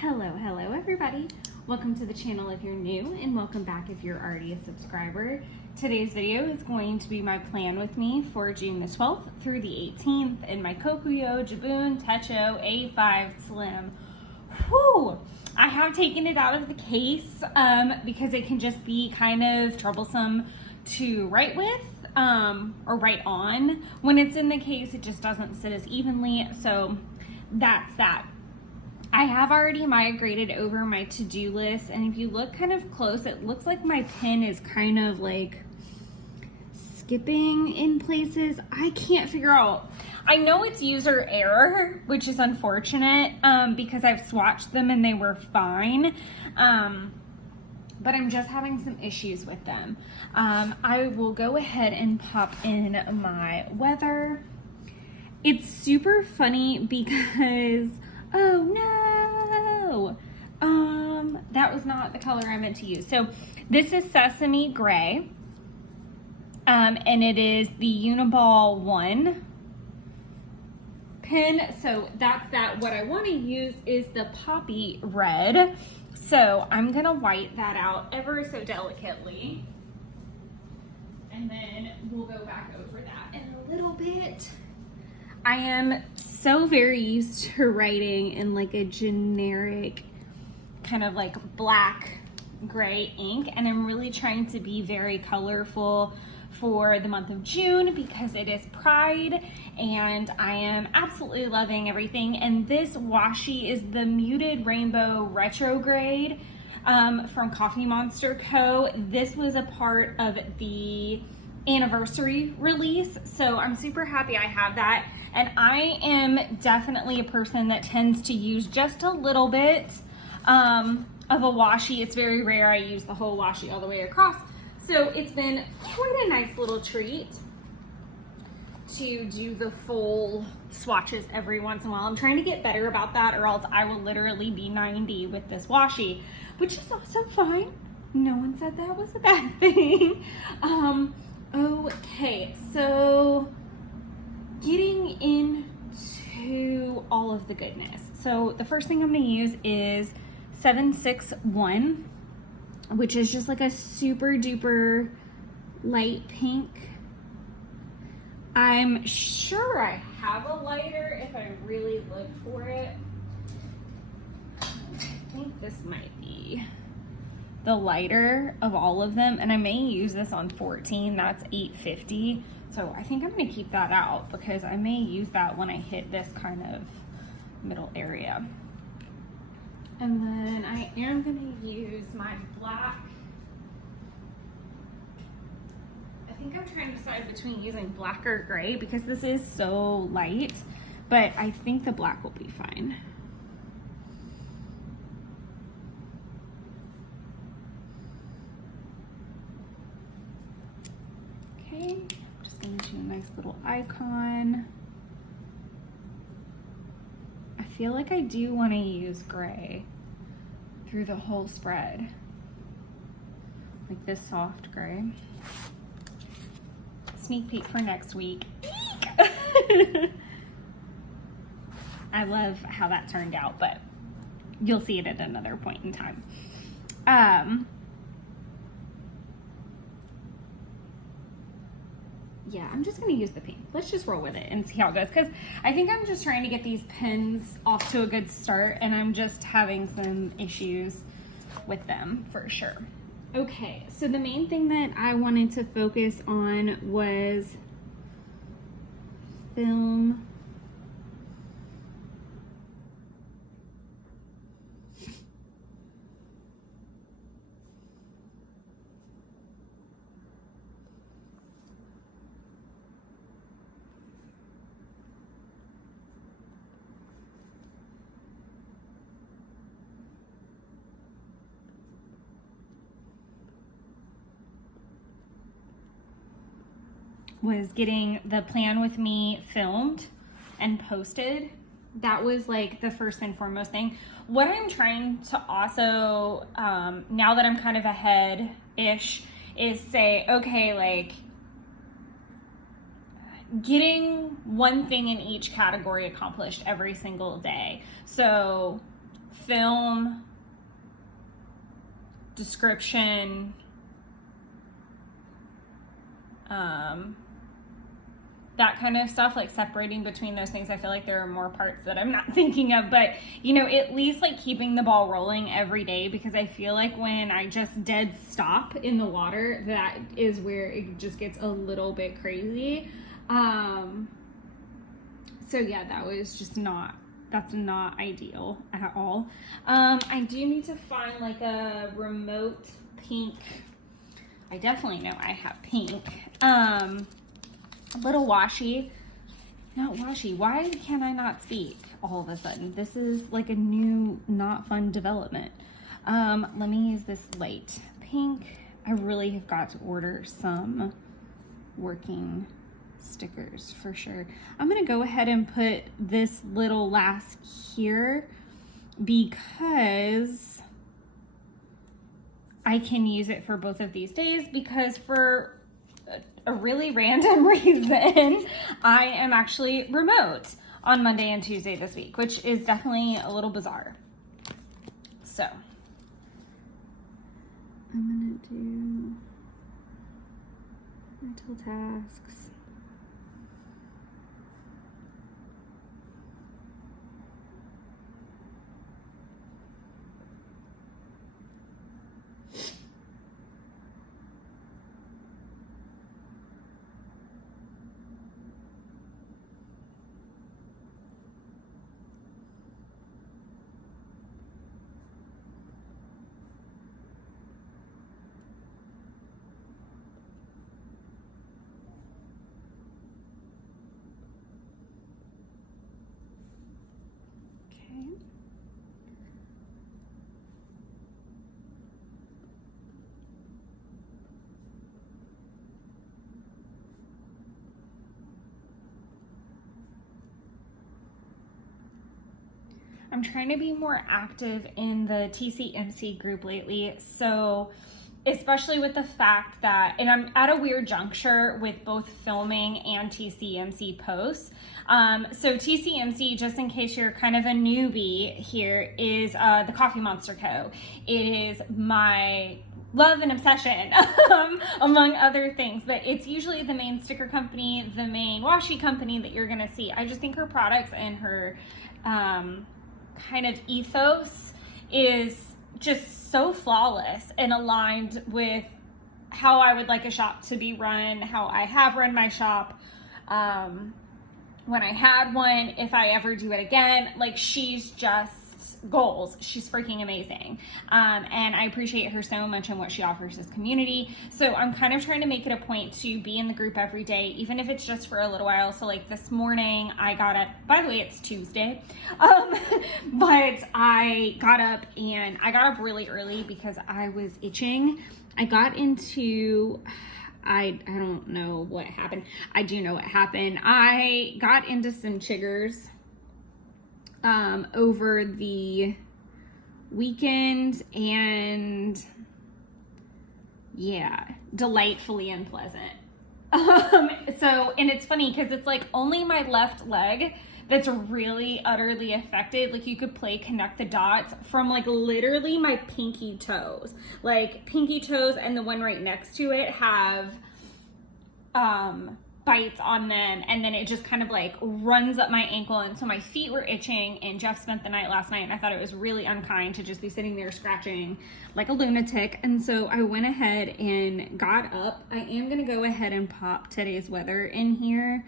Hello everybody. Welcome to the channel if you're new, and welcome back if you're already a subscriber. Today's video is going to be my plan with me for June the 12th through the 18th in my Kokuyo, Jibun, Techo A5 Slim. Whew! I have taken it out of the case because it can just be kind of troublesome to write with or write on. When it's in the case, it just doesn't sit as evenly, so that's that. I have already migrated over my to-do list, and if you look kind of close, it looks like my pen is kind of like skipping in places. I can't figure out. I know it's user error, which is unfortunate because I've swatched them and they were fine, but I'm just having some issues with them. I will go ahead and pop in my weather. It's super funny because oh no, that was not the color I meant to use. So this is Sesame Gray, and it is the Uniball 1 pen. So that's that. What I want to use is the Poppy Red. So I'm gonna white that out ever so delicately, and then we'll go back over that in a little bit. I am so very used to writing in like a generic kind of like black gray ink, and I'm really trying to be very colorful for the month of June because it is Pride, and I am absolutely loving everything. And this washi is the Muted Rainbow Retrograde from Coffee Monster Co. This was a part of the anniversary release, so I'm super happy I have that. And I am definitely a person that tends to use just a little bit of a washi. It's very rare I use the whole washi all the way across, so it's been quite a nice little treat to do the full swatches every once in a while. I'm trying to get better about that, or else I will literally be 90 with this washi, which is also fine. No one said that was a bad thing. Okay, so getting into all of the goodness. So the first thing I'm going to use is 761, which is just like a super duper light pink. I'm sure I have a lighter if I really look for it. I think this might be the lighter of all of them, and I may use this on 14. That's 850, so I think I'm going to keep that out because I may use that when I hit this kind of middle area. And then I am going to use my black. I think I'm trying to decide between using black or gray because this is so light, but I think the black will be fine. Okay, I'm just going to do a nice little icon. I feel like I do want to use gray through the whole spread, like this soft gray. Sneak peek for next week. I love how that turned out, but you'll see it at another point in time. Yeah, I'm just going to use the pink. Let's just roll with it and see how it goes, because I think I'm just trying to get these pens off to a good start, and I'm just having some issues with them for sure. Okay, so the main thing that I wanted to focus on was film. Was getting the plan with me filmed and posted. That was like the first and foremost thing. What I'm trying to also, now that I'm kind of ahead-ish, is say, okay, like getting one thing in each category accomplished every single day. So film, description, that kind of stuff, like separating between those things. I feel like there are more parts that I'm not thinking of, but you know, at least like keeping the ball rolling every day, because I feel like when I just dead stop in the water, that is where it just gets a little bit crazy. So yeah, that was just that's not ideal at all. I do need to find like a remote pink. I definitely know I have pink. A little washi. Not washi. Why can I not speak all of a sudden? This is like a new, not fun development. Let me use this light pink. I really have got to order some working stickers for sure. I'm gonna go ahead and put this little lass here because I can use it for both of these days, because for a really random reason, I am actually remote on Monday and Tuesday this week, which is definitely a little bizarre. So I'm gonna do mental tasks. I'm trying to be more active in the TCMC group lately. So especially with the fact that, and I'm at a weird juncture with both filming and TCMC posts. So TCMC, just in case you're kind of a newbie here, is the Coffee Monster Co. It is my love and obsession, among other things, but it's usually the main sticker company, the main washi company that you're gonna see. I just think her products and her kind of ethos is just so flawless and aligned with how I would like a shop to be run, how I have run my shop when I had one, if I ever do it again. Like, she's just goals. She's freaking amazing. And I appreciate her so much and what she offers this community. So I'm kind of trying to make it a point to be in the group every day, even if it's just for a little while. So like this morning I got up, by the way, it's Tuesday. But I got up, and I got up really early because I was itching. I got into, I don't know what happened. I do know what happened. I got into some chiggers over the weekend, and yeah, delightfully unpleasant. So, and it's funny because it's like only my left leg that's really utterly affected. Like, you could play connect the dots from like literally my pinky toes. Like, pinky toes and the one right next to it have bites on them, and then it just kind of like runs up my ankle, and so my feet were itching. And Jeff spent the night last night, and I thought it was really unkind to just be sitting there scratching like a lunatic, and so I went ahead and got up. I am gonna go ahead and pop today's weather in here.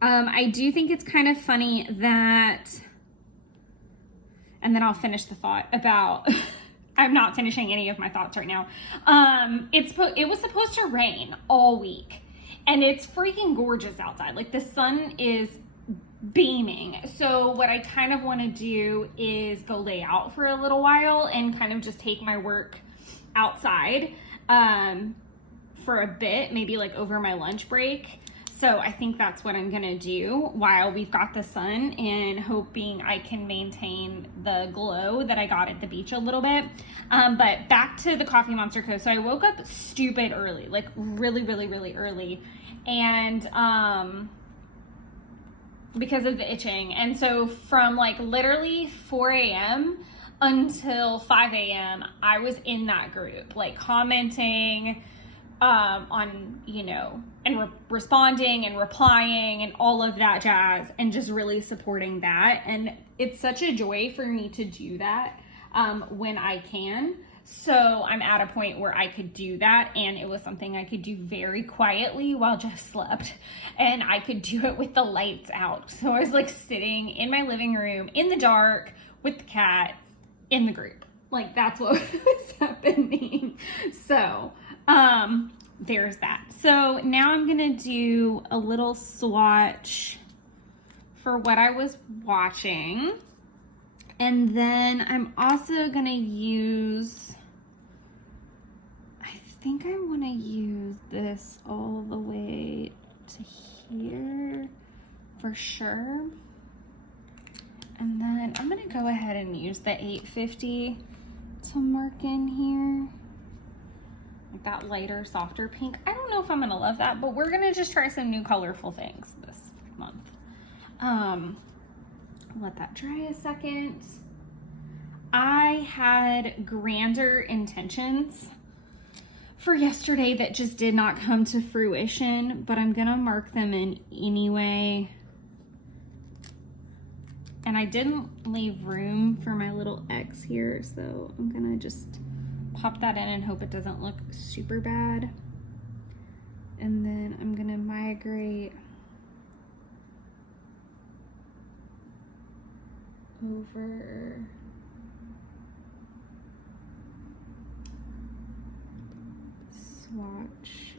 I do think it's kind of funny that, and then I'll finish the thought about I'm not finishing any of my thoughts right now. It was supposed to rain all week, and it's freaking gorgeous outside. Like, the sun is beaming. So what I kind of want to do is go lay out for a little while and kind of just take my work outside for a bit, maybe like over my lunch break. So I think that's what I'm gonna do while we've got the sun, and hoping I can maintain the glow that I got at the beach a little bit. But back to the Coffee Monster Co. So I woke up stupid early, like really, really, really early. And because of the itching. And so from like literally 4 a.m. until 5 a.m. I was in that group, like commenting on, you know, and responding and replying and all of that jazz, and just really supporting that. And it's such a joy for me to do that when I can. So I'm at a point where I could do that, and it was something I could do very quietly while Jeff slept, and I could do it with the lights out. So I was like sitting in my living room in the dark with the cat in the group. Like, that's what was happening. So there's that. So now I'm gonna do a little swatch for what I was watching. And then I'm also gonna use, I think I wanna use this all the way to here for sure. And then I'm gonna go ahead and use the 850 to mark in here. Like that lighter, softer pink. I don't know if I'm gonna love that, but we're gonna just try some new colorful things this month. Let that dry a second. I had grander intentions for yesterday that just did not come to fruition, but I'm gonna mark them in anyway. And I didn't leave room for my little X here, so I'm gonna just pop that in and hope it doesn't look super bad. And then I'm gonna migrate over swatch.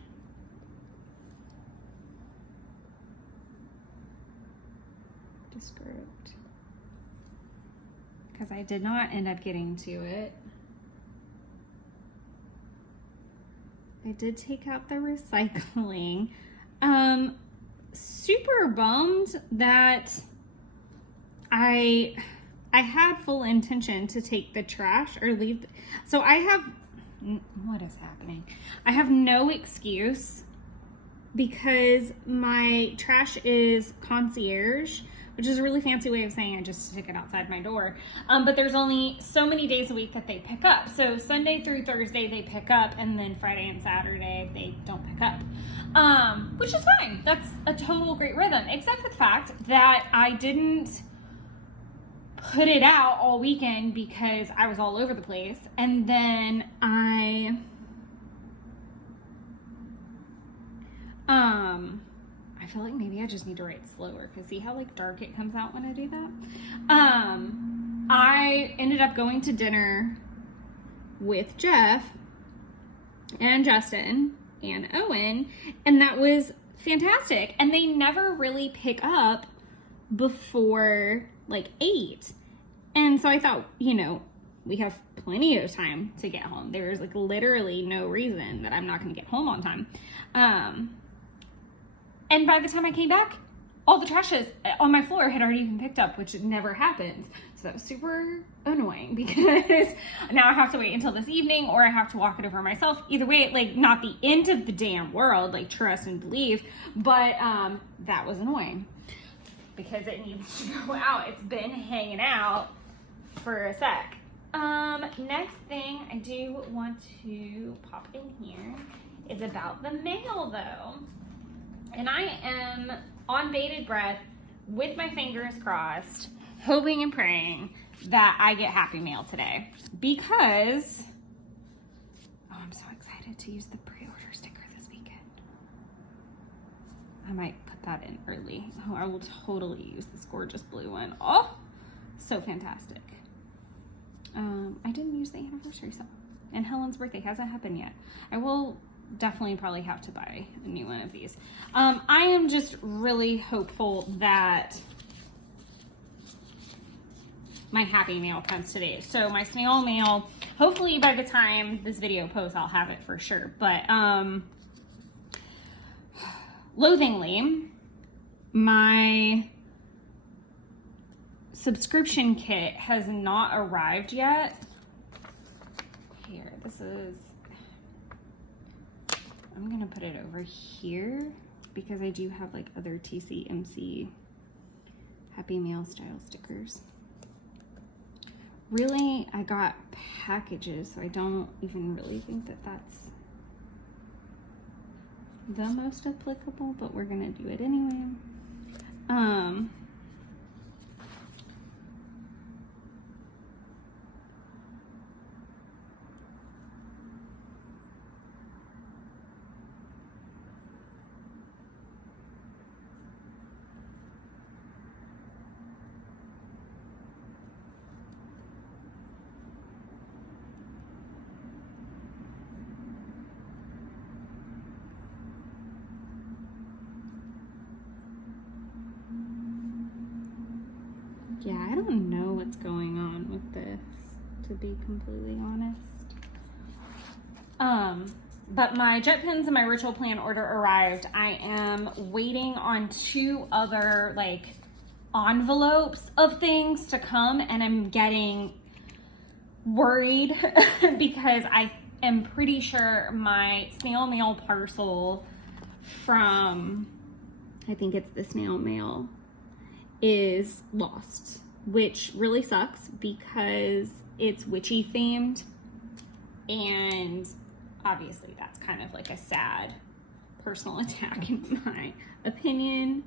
Descript. Because I did not end up getting to it. I did take out the recycling. Super bummed that I had full intention to take the trash or leave. So I have, what is happening? I have no excuse because my trash is concierge, which is a really fancy way of saying I just stick it outside my door. But there's only so many days a week that they pick up. So Sunday through Thursday they pick up, and then Friday and Saturday they don't pick up. Which is fine. That's a total great rhythm, except for the fact that I didn't put it out all weekend because I was all over the place. And then I feel like maybe I just need to write slower, because see how like dark it comes out when I do that? I ended up going to dinner with Jeff and Justin and Owen, and that was fantastic. And they never really pick up before like 8. And so I thought, you know, we have plenty of time to get home. There's like literally no reason that I'm not going to get home on time. And by the time I came back, all the trashes on my floor had already been picked up, which never happens. So that was super annoying, because now I have to wait until this evening, or I have to walk it over myself. Either way, like, not the end of the damn world, like, trust and believe, but that was annoying because it needs to go out. It's been hanging out for a sec. Next thing I do want to pop in here is about the mail, though. And I am on bated breath with my fingers crossed, hoping and praying that I get happy mail today, because I'm so excited to use the pre-order sticker this weekend. I might put that in early. Oh, I will totally use this gorgeous blue one. Oh, so fantastic. I didn't use the anniversary sale, and Helen's birthday hasn't happened yet. I will definitely probably have to buy a new one of these. I am just really hopeful that my happy mail comes today. So my snail mail, hopefully by the time this video posts, I'll have it for sure. But loathingly, my subscription kit has not arrived yet. Here, this is, I'm gonna put it over here because I do have like other TCMC Happy Meal style stickers. Really, I got packages, so I don't even really think that that's the most applicable, but we're gonna do it anyway. Yeah, I don't know what's going on with this, to be completely honest. But my jet pens and my ritual plan order arrived. I am waiting on 2 other like envelopes of things to come, and I'm getting worried because I am pretty sure my snail mail parcel from, I think it's the snail mail, is lost, which really sucks because it's witchy themed, and obviously that's kind of like a sad personal attack in my opinion.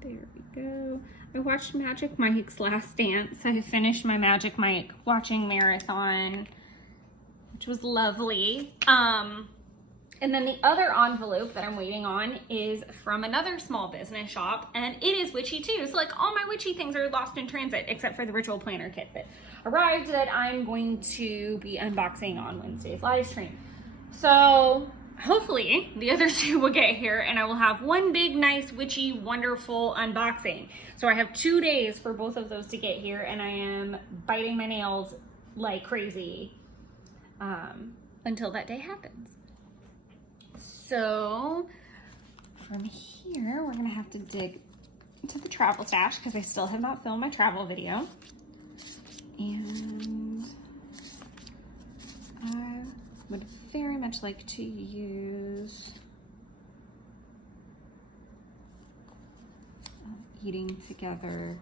There we go. I watched Magic Mike's Last Dance. I finished my Magic Mike watching marathon, which was lovely. And then the other envelope that I'm waiting on is from another small business shop, and it is witchy too. So like all my witchy things are lost in transit except for the ritual planner kit that arrived that I'm going to be unboxing on Wednesday's live stream. So hopefully the other 2 will get here and I will have one big, nice, witchy, wonderful unboxing. So I have 2 days for both of those to get here, and I am biting my nails like crazy until that day happens. So from here, we're gonna have to dig into the travel stash because I still have not filmed my travel video. And I would very much like to use eating together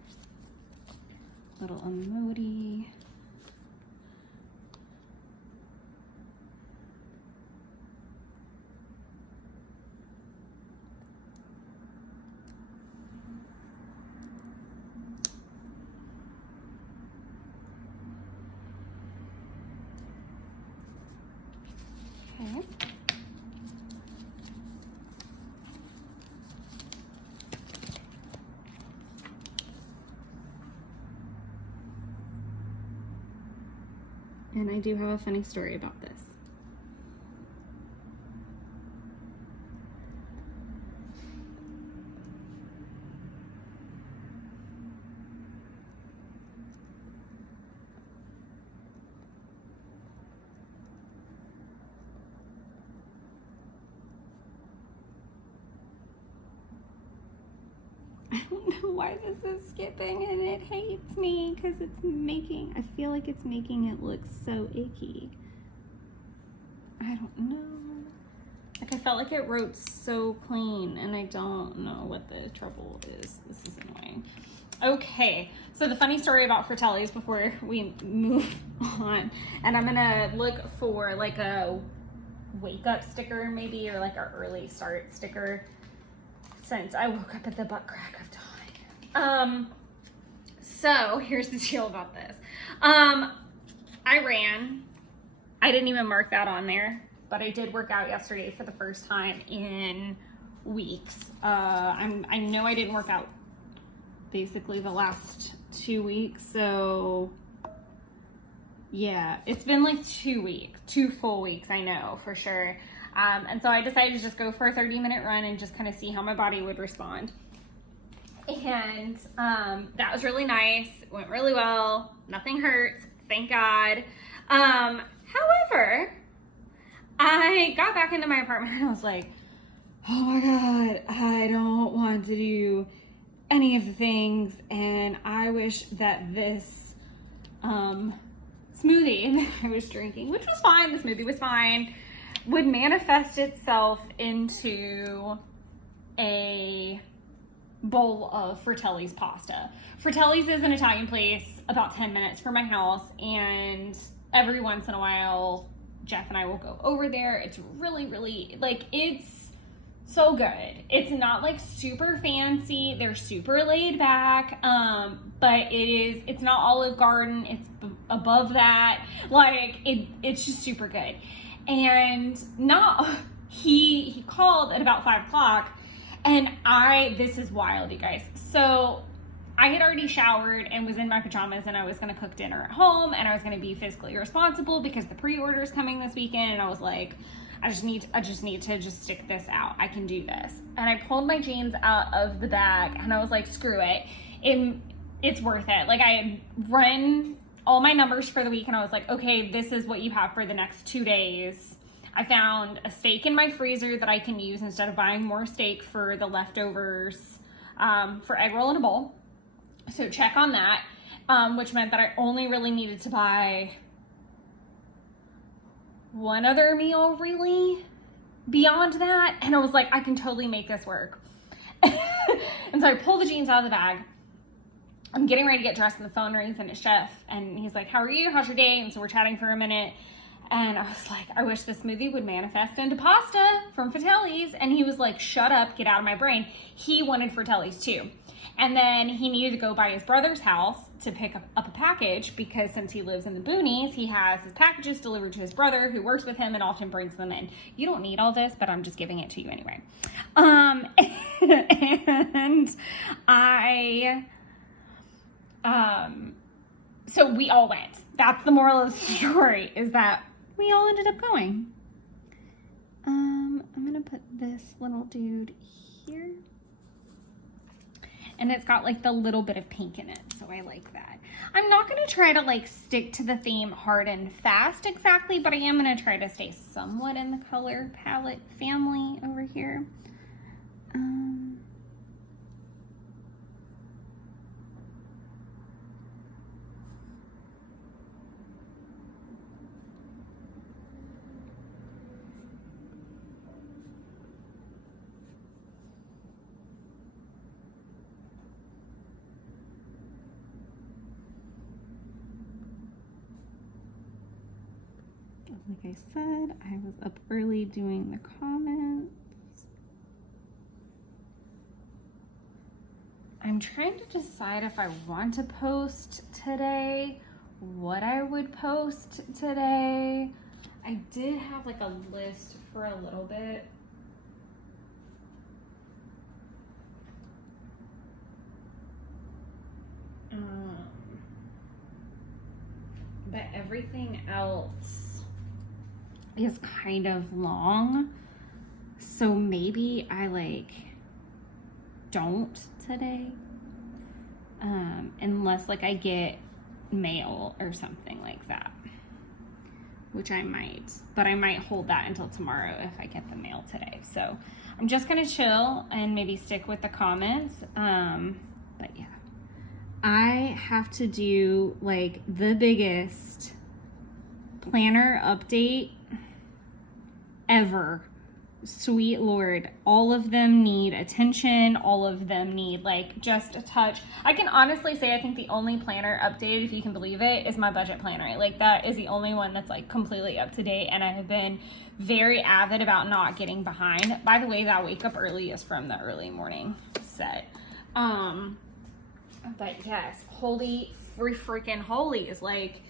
little emoji. Okay. And I do have a funny story about this. I don't know why this is skipping, and it hates me because it's making, I feel like it's making it look so icky. I don't know. Like I felt like it wrote so clean, and I don't know what the trouble is. This is annoying. Okay, so the funny story about Fratelli's before we move on, and I'm gonna look for like a wake up sticker maybe, or like our early start sticker, since I woke up at the butt crack of dawn. So here's the deal about this. I ran. I didn't even mark that on there, but I did work out yesterday for the first time in weeks. I know I didn't work out basically the last 2 weeks, so yeah, it's been like 2 weeks, 2 full weeks, I know for sure. And so I decided to just go for a 30-minute run and just kind of see how my body would respond. And that was really nice. It went really well. Nothing hurts, thank God. However, I got back into my apartment and I was like, oh my God, I don't want to do any of the things. And I wish that this smoothie that I was drinking, which was fine, the smoothie was fine, would manifest itself into a bowl of Fratelli's pasta. Fratelli's is an Italian place about 10 minutes from my house, and every once in a while Jeff and I will go over there. It's really, really, like, it's so good. It's not like super fancy. They're super laid back, but it's not Olive Garden. It's above that. Like, it's just super good. And he called at about 5 o'clock, and this is wild, you guys. So I had already showered and was in my pajamas, and I was going to cook dinner at home, and I was going to be fiscally responsible because the pre-order is coming this weekend. And I was like, I just need to just stick this out. I can do this. And I pulled my jeans out of the bag, and I was like, screw it. It's worth it. Like, I had run all my numbers for the week, and I was like, okay, this is what you have for the next 2 days. I found a steak in my freezer that I can use instead of buying more steak for the leftovers for egg roll in a bowl. So check on that, which meant that I only really needed to buy one other meal really beyond that. And I was like, I can totally make this work. And so I pull the jeans out of the bag. I'm getting ready to get dressed, and the phone rings, and it's Jeff. And he's like, how are you? How's your day? And so we're chatting for a minute. And I was like, I wish this smoothie would manifest into pasta from Fratelli's. And he was like, shut up, get out of my brain. He wanted Fratelli's too. And then he needed to go by his brother's house to pick up a package, because since he lives in the boonies, he has his packages delivered to his brother, who works with him and often brings them in. You don't need all this, but I'm just giving it to you anyway. So we all went. That's the moral of the story, is that we all ended up going. I'm gonna put this little dude here. And it's got like the little bit of pink in it, so I like that. I'm not gonna try to like stick to the theme hard and fast exactly, but I am gonna try to stay somewhat in the color palette family over here. Like I said, I was up early doing the comments. I'm trying to decide if I want to post today, what I would post today. I did have like a list for a little bit. But everything else is kind of long, so maybe I like don't today, unless like I get mail or something like that, which I might, but I might hold that until tomorrow if I get the mail today. So I'm just gonna chill and maybe stick with the comments. But yeah, I have to do like the biggest planner update ever. Sweet Lord, all of them need attention. All of them need like just a touch. I can honestly say I think the only planner updated, if you can believe it, is my budget planner. Like, that is the only one that's like completely up to date, and I have been very avid about not getting behind. By the way, that wake up early is from the early morning set. But yes, holy freaking holy is like,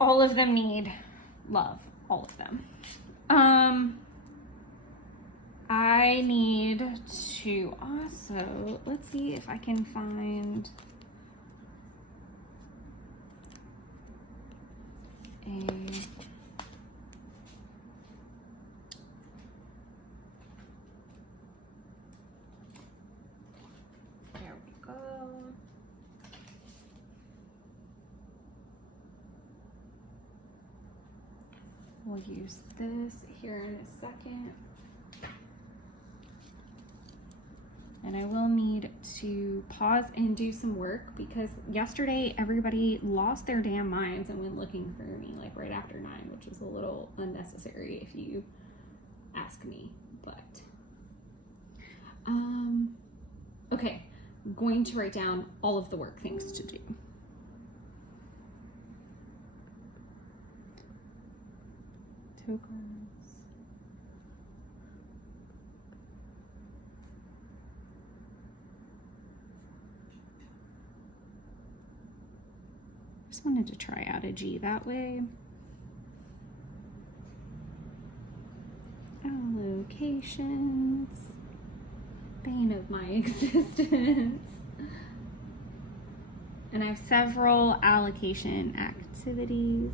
all of them need love. All of them. I need to also, let's see if I can find a, there we go. We'll use this here in a second. And I will need to pause and do some work because yesterday everybody lost their damn minds and went looking for me like right after 9, which was a little unnecessary if you ask me. But okay, I'm going to write down all of the work things to do. Tokens. Just wanted to try out a G that way. Allocations. Bane of my existence. And I have several allocation activities.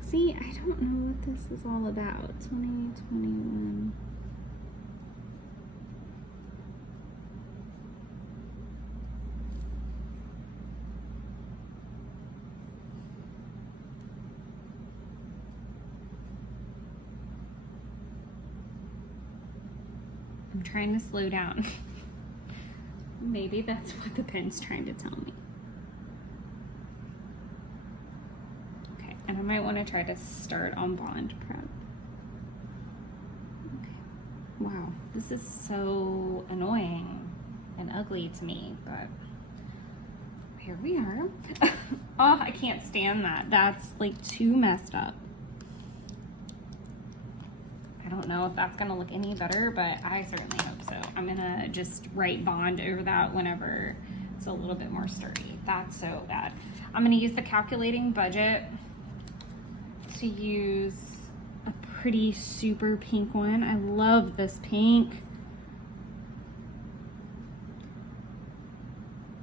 See, I don't know what this is all about. 2021. I'm trying to slow down. Maybe that's what the pen's trying to tell me. Okay, and I might want to try to start on bond prep. Okay. Wow, this is so annoying and ugly to me, but here we are. Oh, I can't stand that. That's like too messed up. I don't know if that's gonna look any better, but I certainly hope so. I'm gonna just write bond over that whenever it's a little bit more sturdy. That's so bad. I'm gonna use the calculating budget to use a pretty super pink one. I love this pink.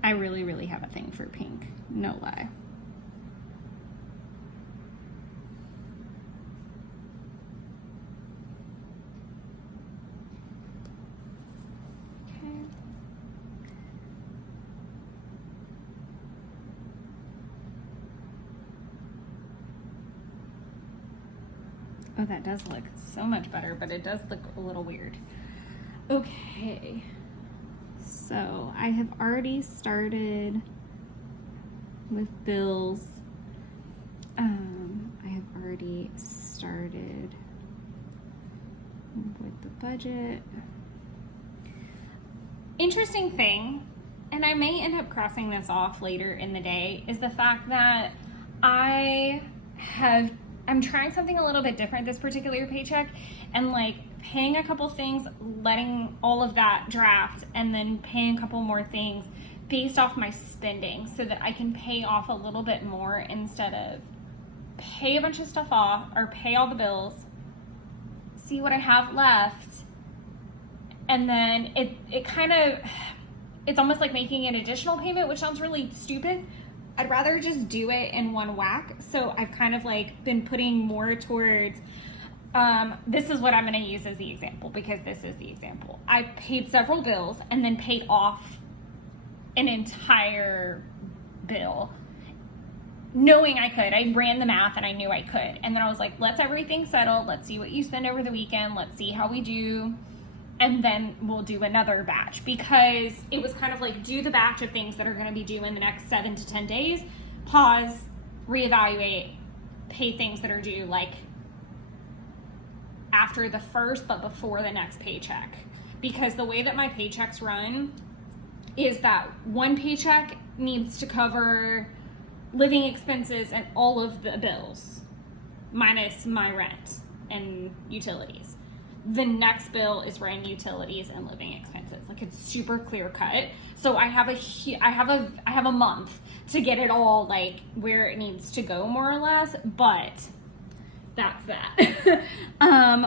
I really, really have a thing for pink, no lie. Oh, that does look so much better, but it does look a little weird. Okay, so I have already started with bills. I have already started with the budget. Interesting thing, and I may end up crossing this off later in the day, is the fact that I'm trying something a little bit different this particular paycheck, and like paying a couple things, letting all of that draft, and then paying a couple more things based off my spending so that I can pay off a little bit more instead of pay a bunch of stuff off or pay all the bills, see what I have left, and then it's almost like making an additional payment, which sounds really stupid. I'd rather just do it in one whack. So I've kind of like been putting more towards, this is what I'm going to use as the example, because this is the example. I paid several bills and then paid off an entire bill, knowing I could. I ran the math and I knew I could. And then I was like, let's everything settle. Let's see what you spend over the weekend. Let's see how we do. And then we'll do another batch, because it was kind of like, do the batch of things that are going to be due in the next 7 to 10 days, pause, reevaluate, pay things that are due like after the first, but before the next paycheck. Because the way that my paychecks run is that one paycheck needs to cover living expenses and all of the bills, minus my rent and utilities. The next bill is rent, utilities, and living expenses. Like, it's super clear cut. So I have a month to get it all like where it needs to go, more or less. But that's that.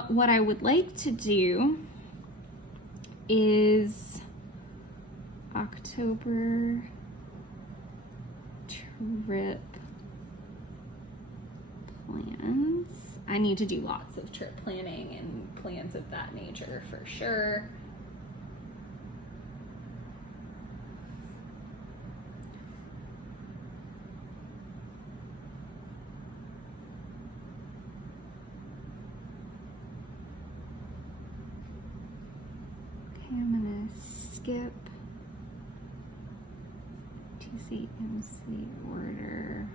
What I would like to do is October trip plans. I need to do lots of trip planning and plans of that nature for sure. Okay, I'm gonna skip TCMC order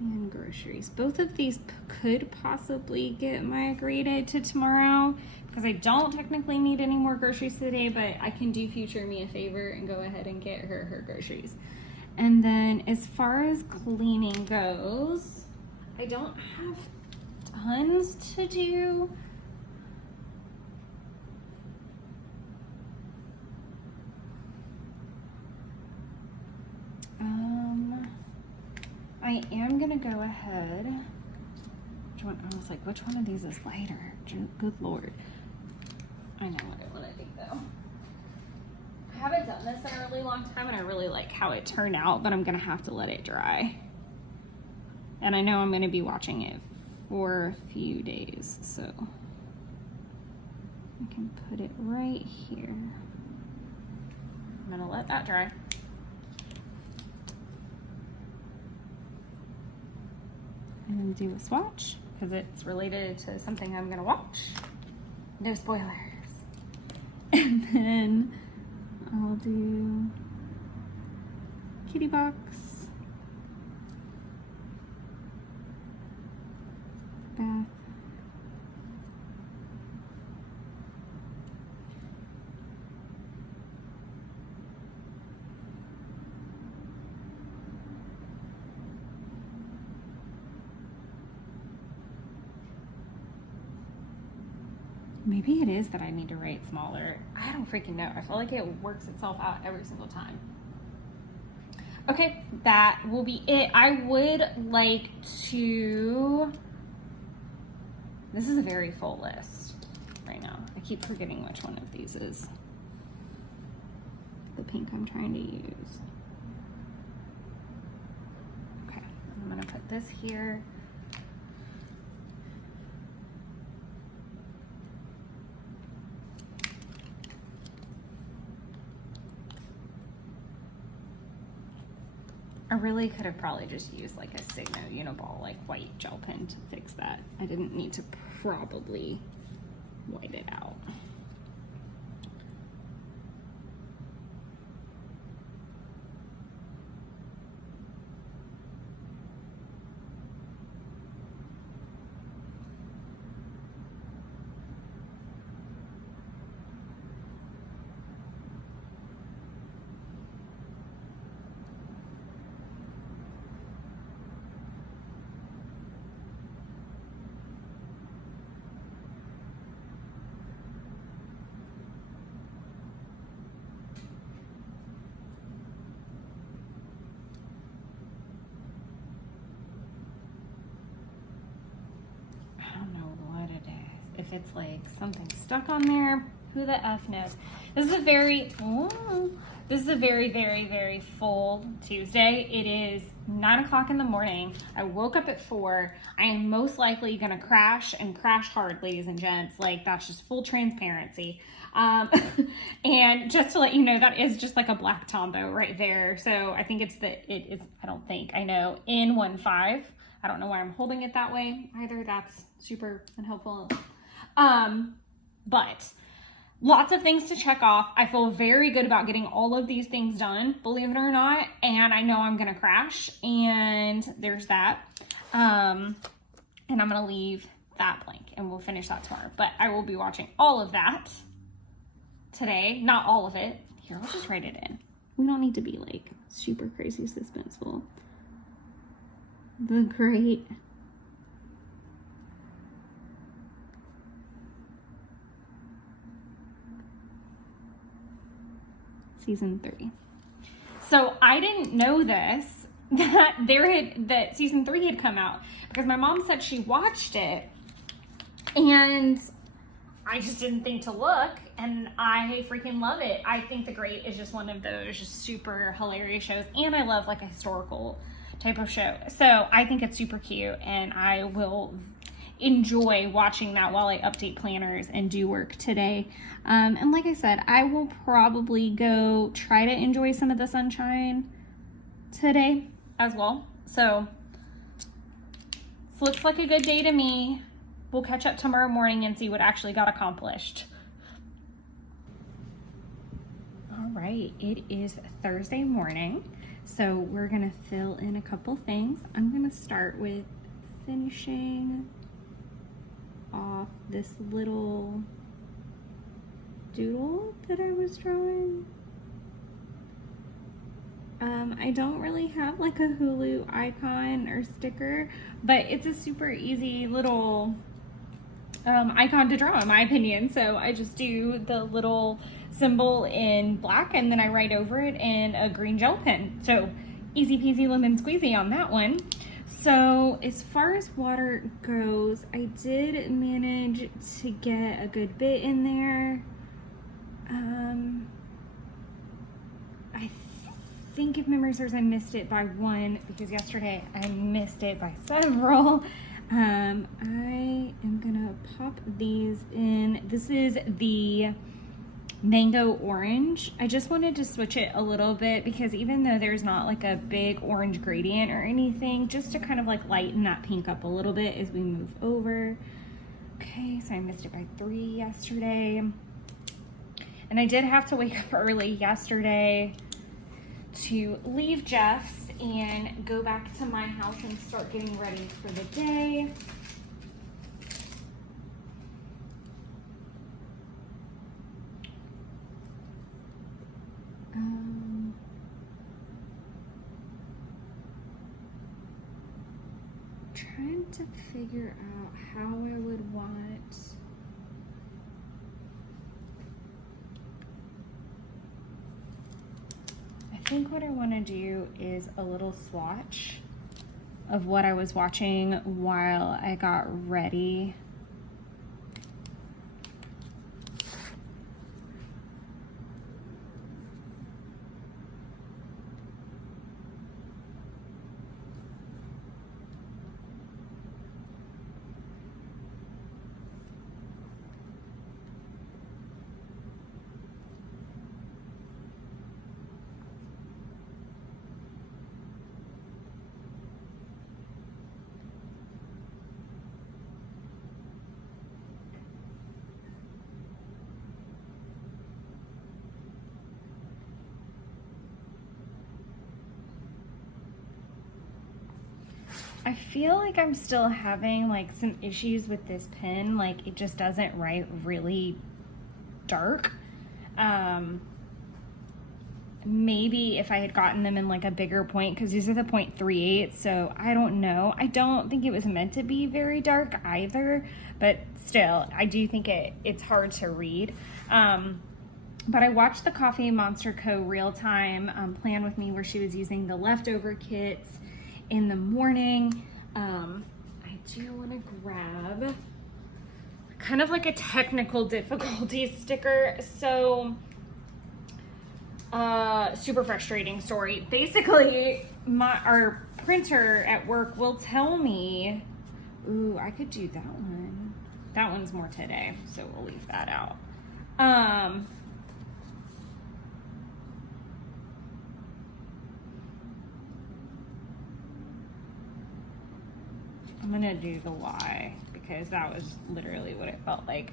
and groceries. Both of these could possibly get migrated to tomorrow because I don't technically need any more groceries today, but I can do future me a favor and go ahead and get her groceries. And then as far as cleaning goes, I don't have tons to do. I am gonna go ahead. Which one? I was like, which one of these is lighter? Good Lord. I know what I want to do though. I haven't done this in a really long time and I really like how it turned out, but I'm gonna have to let it dry. And I know I'm gonna be watching it for a few days, so I can put it right here. I'm gonna let that dry. And do a swatch because it's related to something I'm gonna watch. No spoilers. And then I'll do kitty box, bath, maybe it is that I need to write smaller. I don't freaking know. I feel like it works itself out every single time. Okay, that will be it. I would like to, this is a very full list right now. I keep forgetting which one of these is the pink I'm trying to use. Okay, I'm gonna put this here. I really could have probably just used like a Signo Uniball like white gel pen to fix that. I didn't need to probably white it out. If it's like something stuck on there, who the F knows? This is a very, very full Tuesday. It is 9 o'clock in the morning. I woke up at 4. I am most likely gonna crash and crash hard, ladies and gents. Like that's just full transparency. And just to let you know, that is just like a black Tombow right there. So I think I know N15. I don't know why I'm holding it that way either. That's super unhelpful. But lots of things to check off. I feel very good about getting all of these things done, believe it or not. And I know I'm going to crash, and there's that. And I'm going to leave that blank and we'll finish that tomorrow. But I will be watching all of that today. Not all of it. Here, I'll just write it in. We don't need to be like super crazy suspenseful. The Great Season 3. So I didn't know this, that season 3 had come out because my mom said she watched it and I just didn't think to look, and I freaking love it. I think The Great is just one of those just super hilarious shows, and I love like a historical type of show. So I think it's super cute, and I will enjoy watching that while I update planners and do work today. And like I said, I will probably go try to enjoy some of the sunshine today as well. So this looks like a good day to me. We'll catch up tomorrow morning and see what actually got accomplished. right, it is Thursday morning, so we're gonna fill in a couple things. I'm gonna start with finishing off this little doodle that I was drawing. I don't really have like a Hulu icon or sticker, but it's a super easy little icon to draw in my opinion. So I just do the little symbol in black and then I write over it in a green gel pen. So easy peasy lemon squeezy on that one. So as far as water goes, I did manage to get a good bit in there. I think if memory serves, I missed it by one because yesterday I missed it by several. I am gonna pop these in. This is the mango orange. I just wanted to switch it a little bit because even though there's not like a big orange gradient or anything, just to kind of like lighten that pink up a little bit as we move over. Okay, so I missed it by 3 yesterday. And I did have to wake up early yesterday to leave Jeff's and go back to my house and start getting ready for the day. Trying to figure out how I would want I think what I want to do is a little swatch of what I was watching while I got ready. I feel like I'm still having like some issues with this pen. Like it just doesn't write really dark. Maybe if I had gotten them in like a bigger point, because these are the 0.38, so I don't know. I don't think it was meant to be very dark either, but still, I do think it's hard to read. But I watched the Coffee Monster Co. real time plan with me where she was using the leftover kits in the morning. I do want to grab kind of like a technical difficulty sticker. So super frustrating story. Basically, our printer at work will tell me, ooh, I could do that one. That one's more today, so we'll leave that out. I'm gonna do the Y because that was literally what it felt like.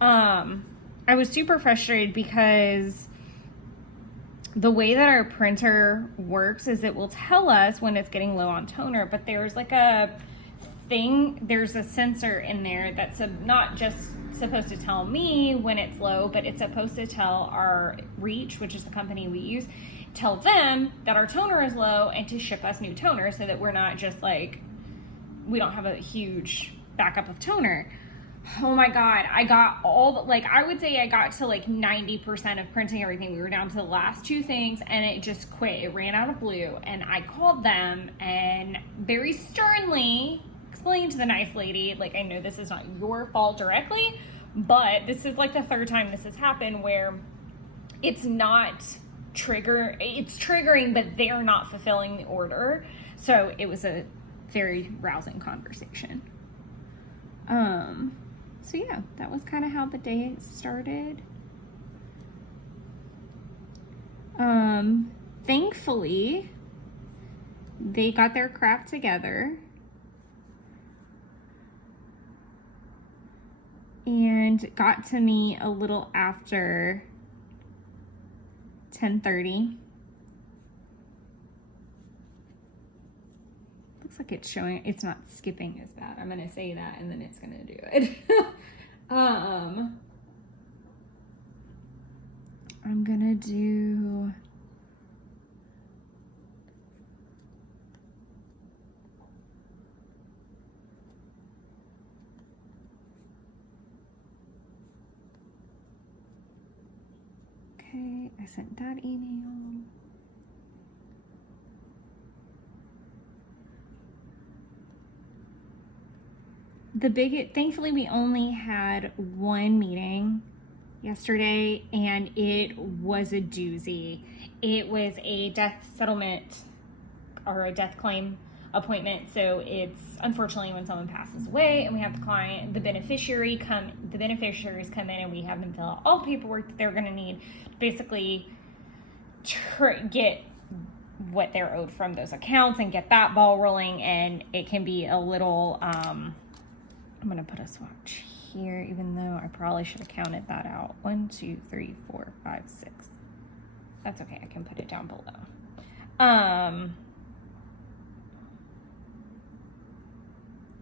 I was super frustrated because the way that our printer works is it will tell us when it's getting low on toner, but there's like a thing, there's a sensor in there that's not just supposed to tell me when it's low, but it's supposed to tell our Reach, which is the company we use, tell them that our toner is low and to ship us new toner so that we're not just like, we don't have a huge backup of toner. Oh my God, I got I would say I got to like 90% of printing everything. We were down to the last 2 things and it just quit. It ran out of blue and I called them and very sternly explained to the nice lady, like, I know this is not your fault directly, but this is like the 3rd time this has happened where it's triggering, but they're not fulfilling the order. So it was a very rousing conversation. So yeah, that was kind of how the day started. Thankfully, they got their crap together and got to me a little after 10:30. Looks like it's showing, it's not skipping as bad. I'm gonna say that and then it's gonna do it. I'm gonna do okay, I sent that email. Thankfully we only had one meeting yesterday and it was a doozy. It was a death settlement or a death claim appointment. So it's unfortunately when someone passes away and we have the beneficiaries come in and we have them fill out all the paperwork that they're going to need to basically get what they're owed from those accounts and get that ball rolling. And it can be a little, I'm going to put a swatch here, even though I probably should have counted that out. 1, 2, 3, 4, 5, 6. That's okay. I can put it down below.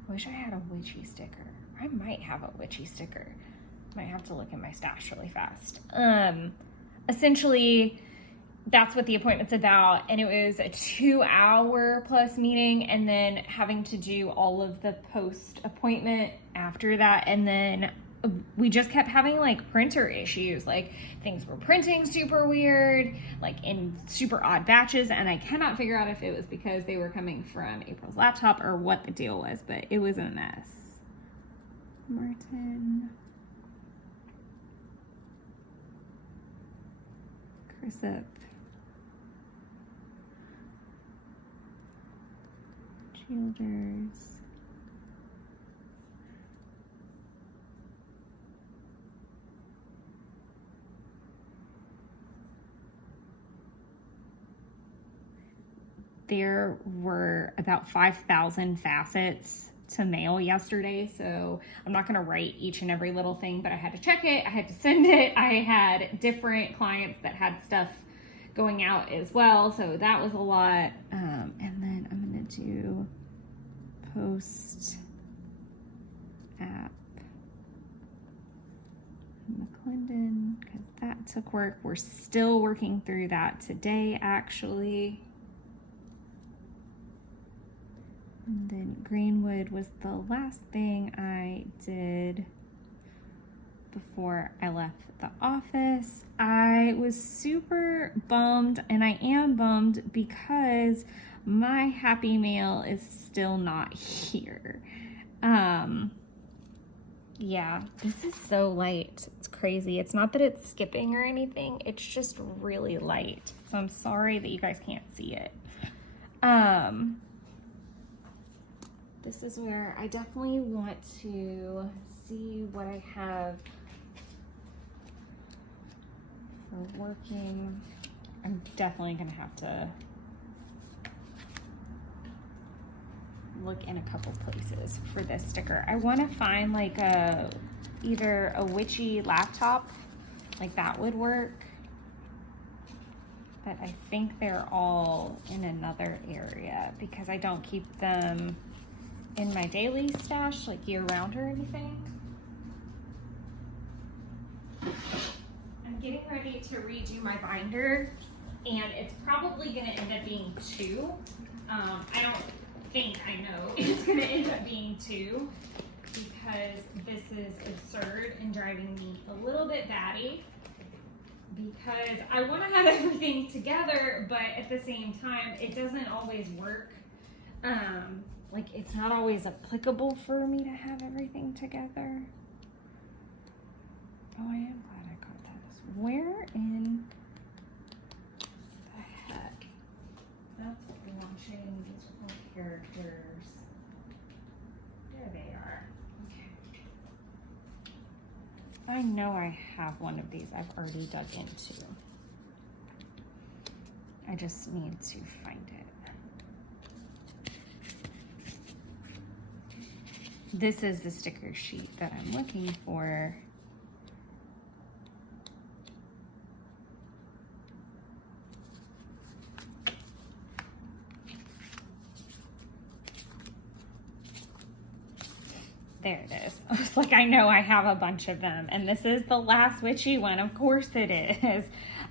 Wish I had a witchy sticker. I might have a witchy sticker. Might have to look in my stash really fast. Essentially, that's what the appointment's about. And it was a 2-hour plus meeting and then having to do all of the post-appointment after that. And then we just kept having like printer issues. Like things were printing super weird, like in super odd batches. And I cannot figure out if it was because they were coming from April's laptop or what the deal was, but it was a mess. Martin. Crisp. Childers. There were about 5,000 facets to mail yesterday, so I'm not going to write each and every little thing, but I had to check it, I had to send it. I had different clients that had stuff going out as well, so that was a lot. And then I'm going to do post app McClendon because that took work. We're still working through that today, actually. And then Greenwood was the last thing I did before I left the office. I was super bummed, and I am bummed because my Happy Mail is still not here. Yeah, this is so light. It's crazy. It's not that it's skipping or anything. It's just really light. So I'm sorry that you guys can't see it. This is where I definitely want to see what I have for working. I'm definitely gonna have to look in a couple places for this sticker. I want to find like either a witchy laptop, like that would work, but I think they're all in another area because I don't keep them in my daily stash like year round or anything. I'm getting ready to redo my binder and it's probably going to end up being 2. I don't think I know it's going to end up being 2 because this is absurd and driving me a little bit batty because I want to have everything together, but at the same time it doesn't always work. Like it's not always applicable for me to have everything together. Oh, I am glad I got this. Where in the heck? That's launching these little characters. There they are. Okay. I know I have one of these I've already dug into. I just need to find it. This is the sticker sheet that I'm looking for. There it is. I was like, I know I have a bunch of them. And this is the last witchy one. Of course it is.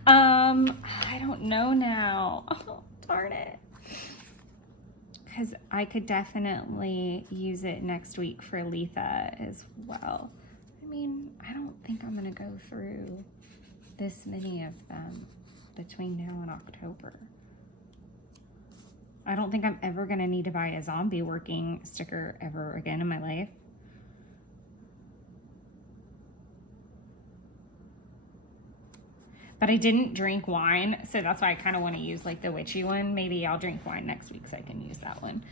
I don't know now. Oh, darn it. Because I could definitely use it next week for Letha as well. I mean, I don't think I'm going to go through this many of them between now and October. I don't think I'm ever going to need to buy a zombie working sticker ever again in my life. But I didn't drink wine, so that's why I kind of want to use like the witchy one. Maybe I'll drink wine next week so I can use that one.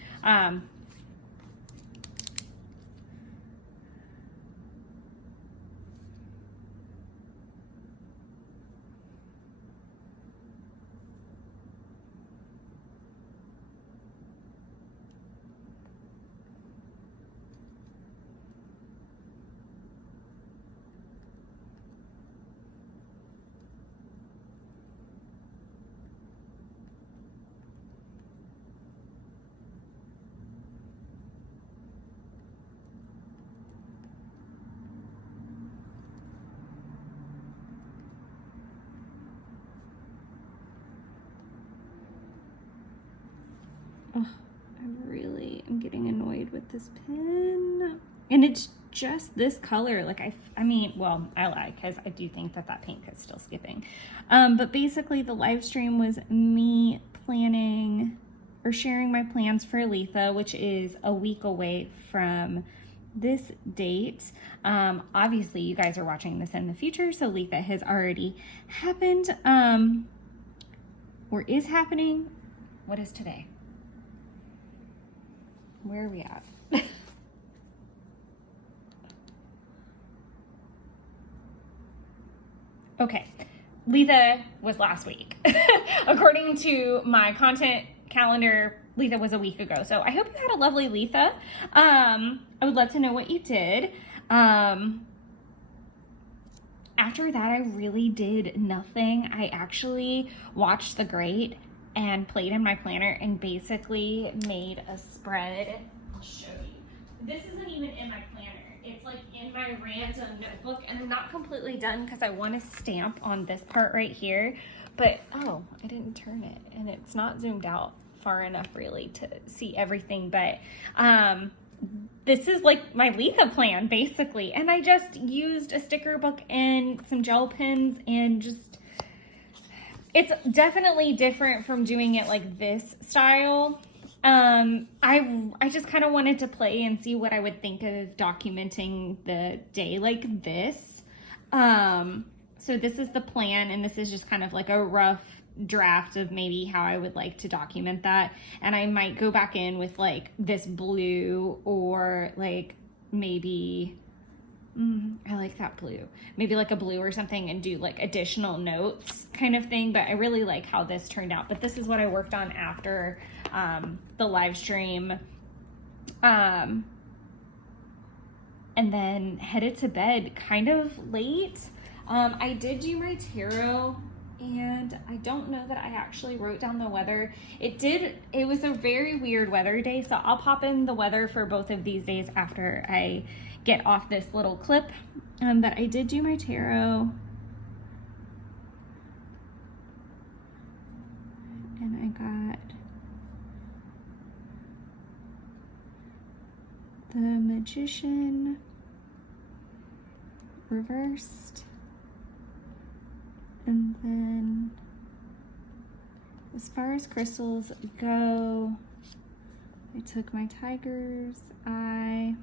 Oh, I'm getting annoyed with this pen. And it's just this color. Like, I mean, well, I lied because I do think that pink is still skipping. But basically the live stream was me planning or sharing my plans for Letha, which is a week away from this date. Obviously you guys are watching this in the future, so Letha has already happened, or is happening. What is today? Where are we at? Okay, Letha was last week. According to my content calendar, Letha was a week ago. So I hope you had a lovely Letha. I would love to know what you did. After that, I really did nothing. I actually watched The Great and played in my planner and basically made a spread. I'll show you. This isn't even in my planner. It's like in my random notebook, and I'm not completely done because I want to stamp on this part right here. But, oh, I didn't turn it, and it's not zoomed out far enough really to see everything. But this is like my Letha plan basically, and I just used a sticker book and some gel pens and just, it's definitely different from doing it like this style. I just kind of wanted to play and see what I would think of documenting the day like this. So this is the plan, and this is just kind of like a rough draft of maybe how I would like to document that. And I might go back in with like this blue, or like maybe I like that blue, maybe like a blue or something, and do like additional notes kind of thing. But I really like how this turned out. But this is what I worked on after the live stream, and then headed to bed kind of late. I did do my tarot, and I don't know that I actually wrote down the weather. It was a very weird weather day, so I'll pop in the weather for both of these days after I get off this little clip. But I did do my tarot, and I got the Magician reversed. And then as far as crystals go, I took my tiger's eye,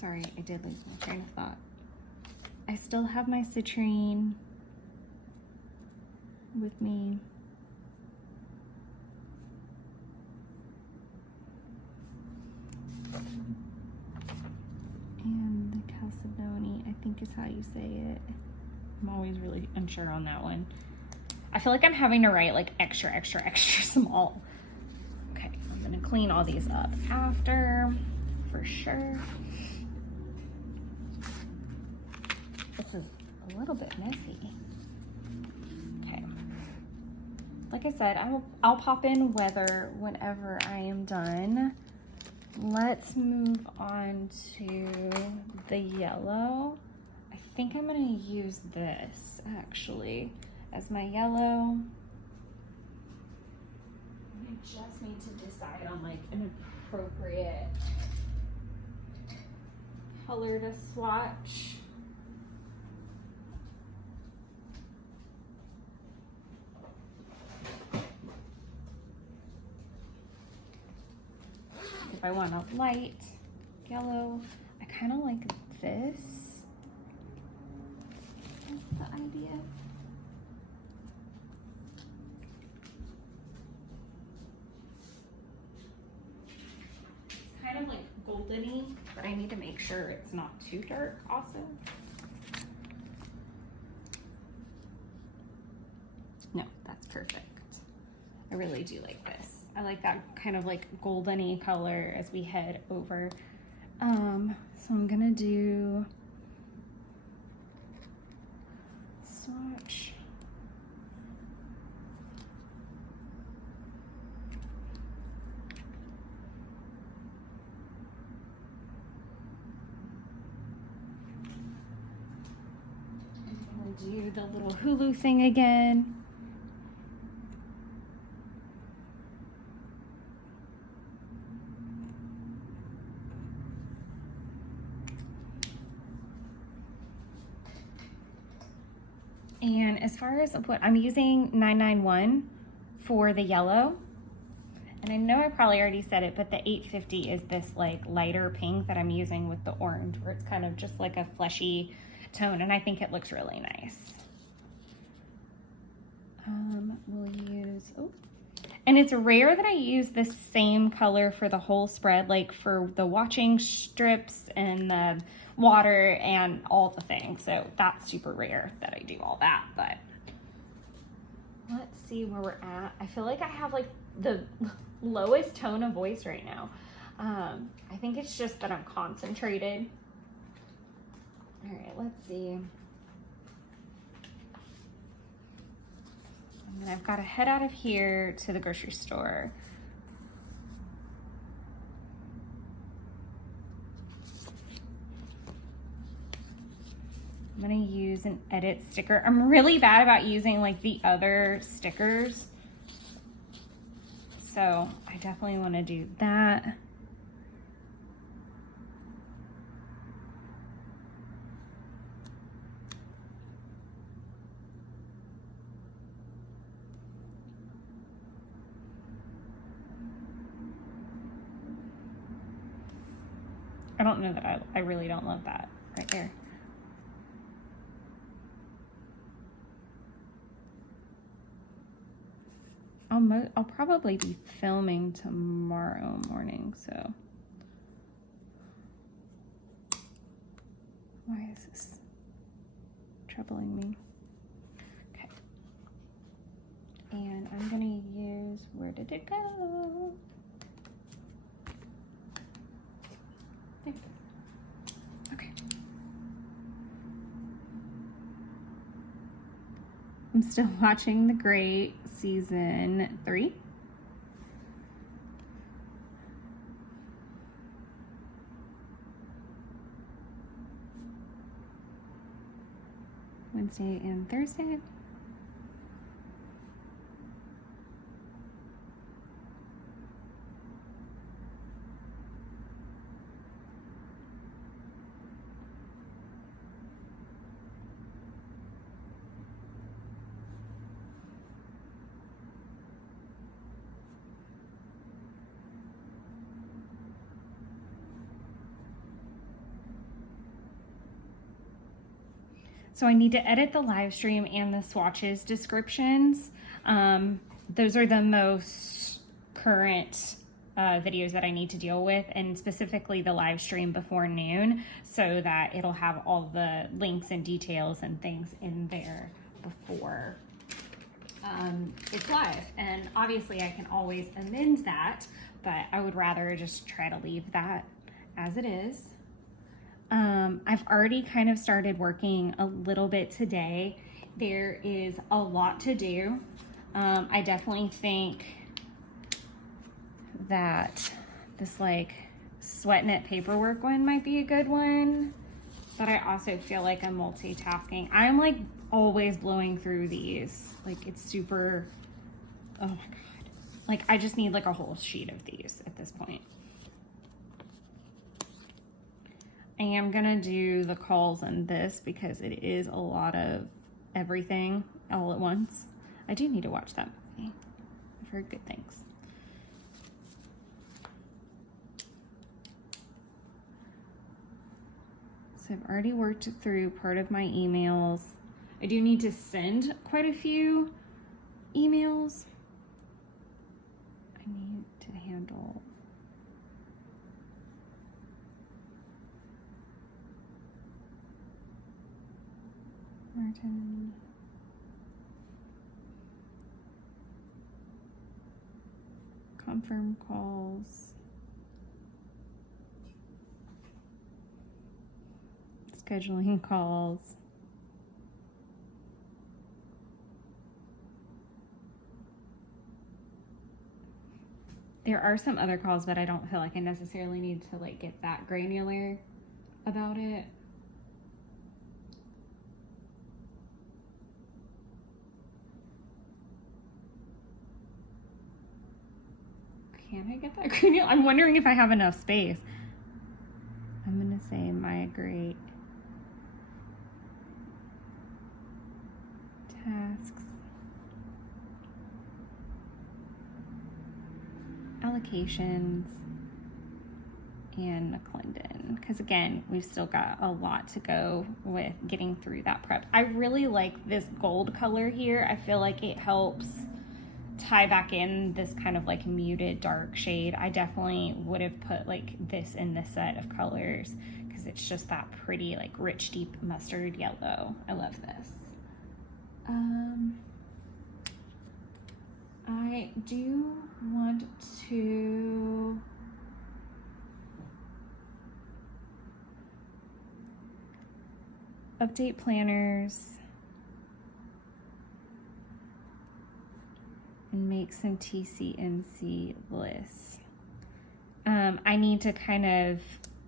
sorry, I did lose my train of thought. I still have my citrine with me. And the Calcedony, I think is how you say it. I'm always really unsure on that one. I feel like I'm having to write like extra, extra, extra small. Okay, I'm gonna clean all these up after, for sure. This is a little bit messy. Okay. Like I said, I'll pop in weather whenever I am done. Let's move on to the yellow. I think I'm gonna use this actually as my yellow. I just need to decide on like an appropriate color to swatch. If I want a light yellow, I kind of like this. That's the idea. It's kind of like goldeny, but I need to make sure it's not too dark also. No, that's perfect. I really do like this. I like that kind of like goldeny color as we head over. So I'm gonna do swatch. I'm gonna do the little hulu thing again. And as far as what I'm using 991 for the yellow, and I know I probably already said it, but the 850 is this like lighter pink that I'm using with the orange, where it's kind of just like a fleshy tone, and I think it looks really nice. We'll use, oh, and it's rare that I use the same color for the whole spread, like for the watching strips and the water and all the things. So that's super rare that I do all that, but let's see where we're at. I feel like I have like the lowest tone of voice right now. I think it's just that I'm concentrated. All right, let's see. And then I've got to head out of here to the grocery store. I'm gonna use an edit sticker. I'm really bad about using like the other stickers, so I definitely want to do that. I don't know that I really don't love that right there. I'll probably be filming tomorrow morning, so. Why is this troubling me? Okay. And I'm gonna use, where did it go? There. Okay. I'm still watching The Great season 3. Wednesday and Thursday. So I need to edit the live stream and the swatches descriptions. Those are the most current videos that I need to deal with, and specifically the live stream before noon, so that it'll have all the links and details and things in there before it's live. And obviously I can always amend that, but I would rather just try to leave that as it is. I've already kind of started working a little bit today. There is a lot to do. I definitely think that this like sweat knit paperwork one might be a good one, but I also feel like I'm multitasking. I'm like always blowing through these. Like it's super, oh my God. Like I just need like a whole sheet of these at this point. I am gonna do the calls in this because it is a lot of everything all at once. I do need to watch that movie. I've heard good things. So I've already worked through part of my emails. I do need to send quite a few emails. I need to handle Martin. Confirm calls. Scheduling calls. There are some other calls, but I don't feel like I necessarily need to like get that granular about it. Can I get that granular? I'm wondering if I have enough space. I'm gonna say migrate tasks, allocations, and McClendon, because again, we've still got a lot to go with getting through that prep. I really like this gold color here. I feel like it helps tie back in this kind of like muted dark shade. I definitely would have put like this in this set of colors because it's just that pretty like rich deep mustard yellow. I love this. I do want to update planners and make some TCMC lists. I need to kind of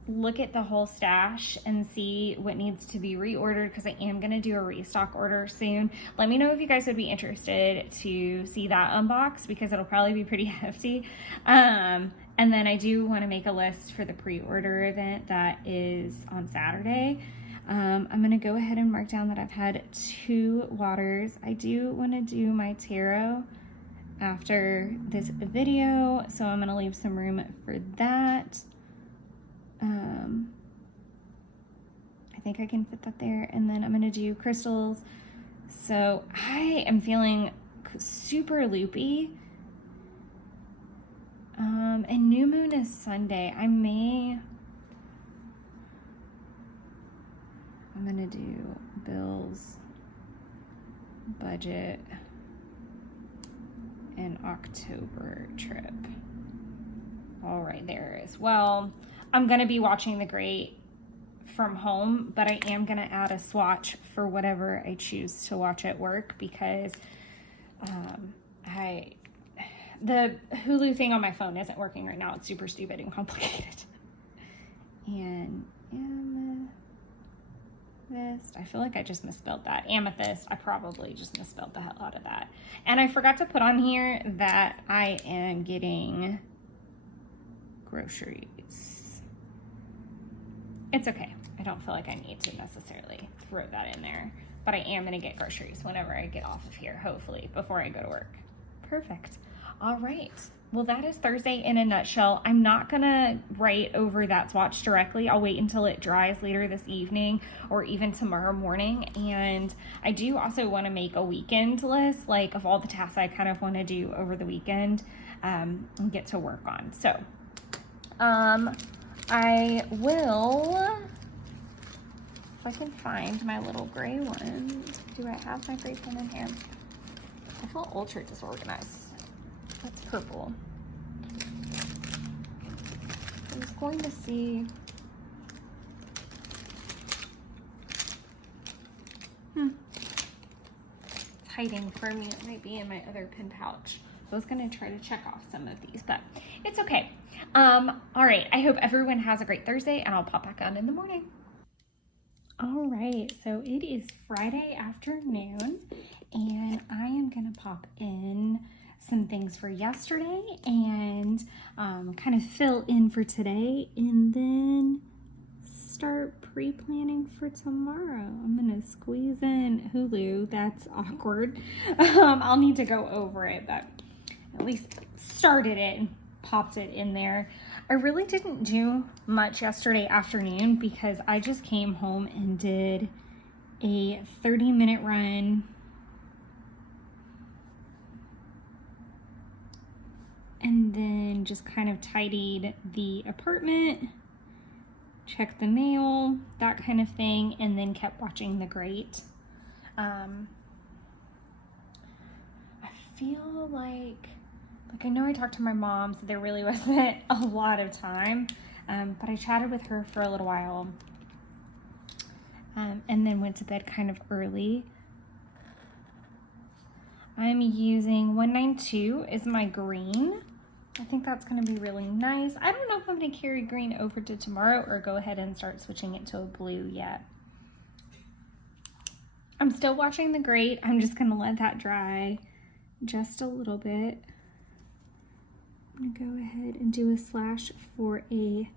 look at the whole stash and see what needs to be reordered because I am going to do a restock order soon. Let me know if you guys would be interested to see that unboxed because it'll probably be pretty hefty. And then I do want to make a list for the pre-order event that is on Saturday. I'm going to go ahead and mark down that I've had 2 waters. I do want to do my tarot after this video, so I'm going to leave some room for that. I think I can fit that there, and then I'm going to do crystals. So I am feeling super loopy, and new moon is Sunday. I'm going to do bills, budget, and October trip. All right, there as well. I'm going to be watching The Great from home, but I am going to add a swatch for whatever I choose to watch at work because the Hulu thing on my phone isn't working right now. It's super stupid and complicated. And amethyst, I feel like I just misspelled that. Amethyst, I probably just misspelled the hell out of that. And I forgot to put on here that I am getting groceries. It's okay. I don't feel like I need to necessarily throw that in there, but I am going to get groceries whenever I get off of here, hopefully, before I go to work. Perfect. All right. Well, that is Thursday in a nutshell. I'm not going to write over that swatch directly. I'll wait until it dries later this evening or even tomorrow morning. And I do also want to make a weekend list, like of all the tasks I kind of want to do over the weekend and get to work on. So, I will, if I can find my little gray one. Do I have my gray pen in here? I feel ultra disorganized. That's purple. going to see. It's hiding from me. It might be in my other pin pouch. I was going to try to check off some of these, but it's okay. All right. I hope everyone has a great Thursday, and I'll pop back on in the morning. All right. So it is Friday afternoon, and I am going to pop in some things for yesterday and kind of fill in for today, and then start pre-planning for tomorrow. I'm gonna squeeze in Hulu. That's awkward. I'll need to go over it, but at least started it and popped it in there. I really didn't do much yesterday afternoon because I just came home and did a 30-minute run and then just kind of tidied the apartment, checked the mail, that kind of thing, and then kept watching The Great. I feel like I know I talked to my mom, so there really wasn't a lot of time, but I chatted with her for a little while, and then went to bed kind of early. I'm using 192 as my green. I think that's going to be really nice. I don't know if I'm going to carry green over to tomorrow or go ahead and start switching it to a blue yet. I'm still watching The Great. I'm just going to let that dry just a little bit. I'm going to go ahead and do a slash for a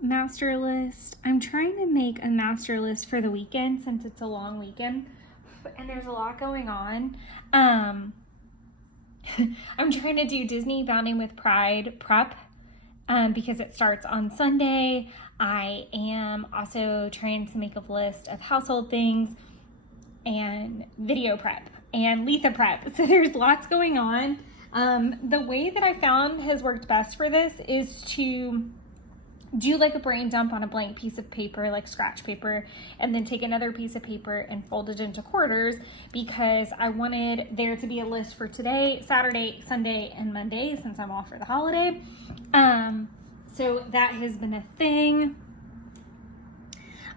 master list. I'm trying to make a master list for the weekend since it's a long weekend and there's a lot going on. I'm trying to do Disney Bounding with Pride prep because it starts on Sunday. I am also trying to make a list of household things and video prep and Letha prep. So there's lots going on. The way that I found has worked best for this is to do like a brain dump on a blank piece of paper, like scratch paper, and then take another piece of paper and fold it into quarters because I wanted there to be a list for today, Saturday, Sunday, and Monday since I'm off for the holiday. So that has been a thing.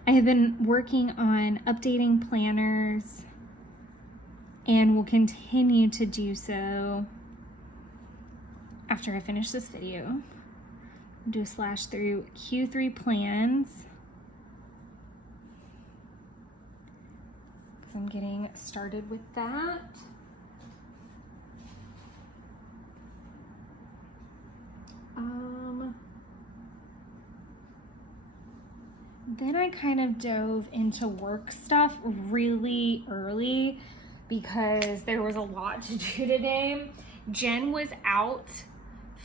I have been working on updating planners and will continue to do so after I finish this video. Do a slash through Q3 plans because I'm getting started with that. Then I kind of dove into work stuff really early because there was a lot to do today. Jen was out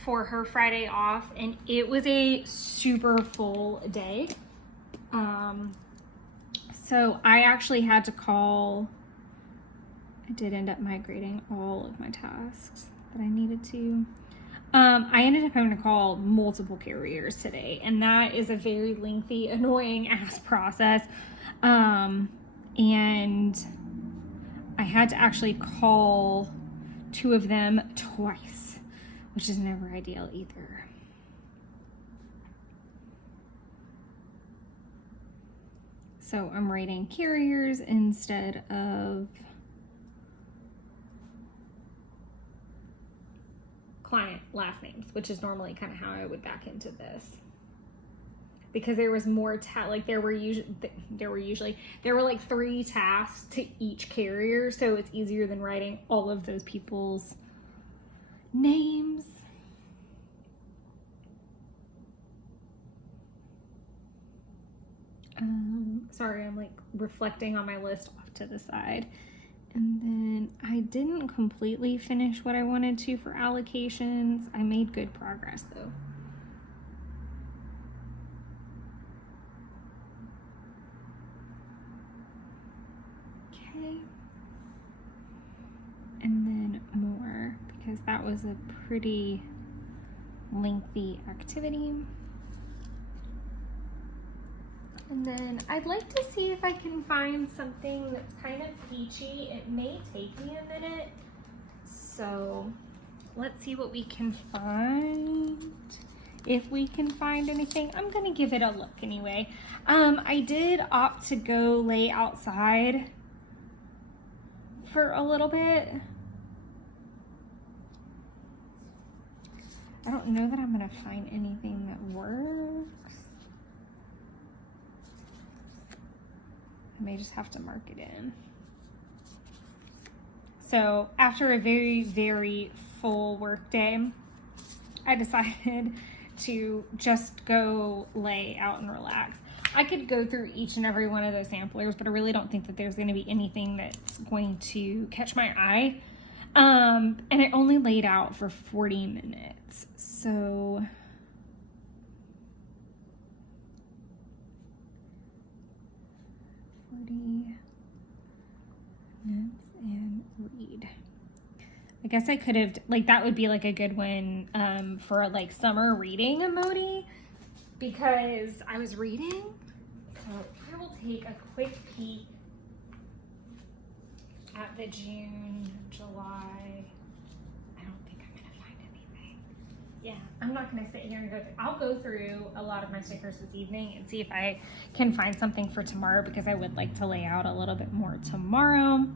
for her Friday off and it was a super full day. So I actually had to call, I did end up migrating all of my tasks that I needed to. I ended up having to call multiple carriers today, and that is a very lengthy, annoying ass process. And I had to actually call 2 of them twice, which is never ideal either. So I'm writing carriers instead of client last names, which is normally kind of how I would back into this. Because there was more there were like 3 tasks to each carrier, so it's easier than writing all of those people's names. Sorry, I'm like reflecting on my list off to the side. And then I didn't completely finish what I wanted to for allocations. I made good progress though. Okay. And then more, because that was a pretty lengthy activity. And then I'd like to see if I can find something that's kind of peachy. It may take me a minute. So let's see what we can find. if we can find anything. I'm gonna give it a look anyway. I did opt to go lay outside for a little bit. I don't know that I'm gonna find anything that works. I may just have to mark it in. So after a very, very full work day, I decided to just go lay out and relax. I could go through each and every one of those samplers, but I really don't think that there's going to be anything that's going to catch my eye. And I only laid out for 40 minutes. So and read. I guess I could have, like, that would be like a good one for like summer reading emoji, because I was reading. So I will take a quick peek at the June, July. I don't think I'm gonna find anything. Yeah, I'm not gonna sit here and go through. I'll go through a lot of my stickers this evening and see if I can find something for tomorrow, because I would like to lay out a little bit more tomorrow.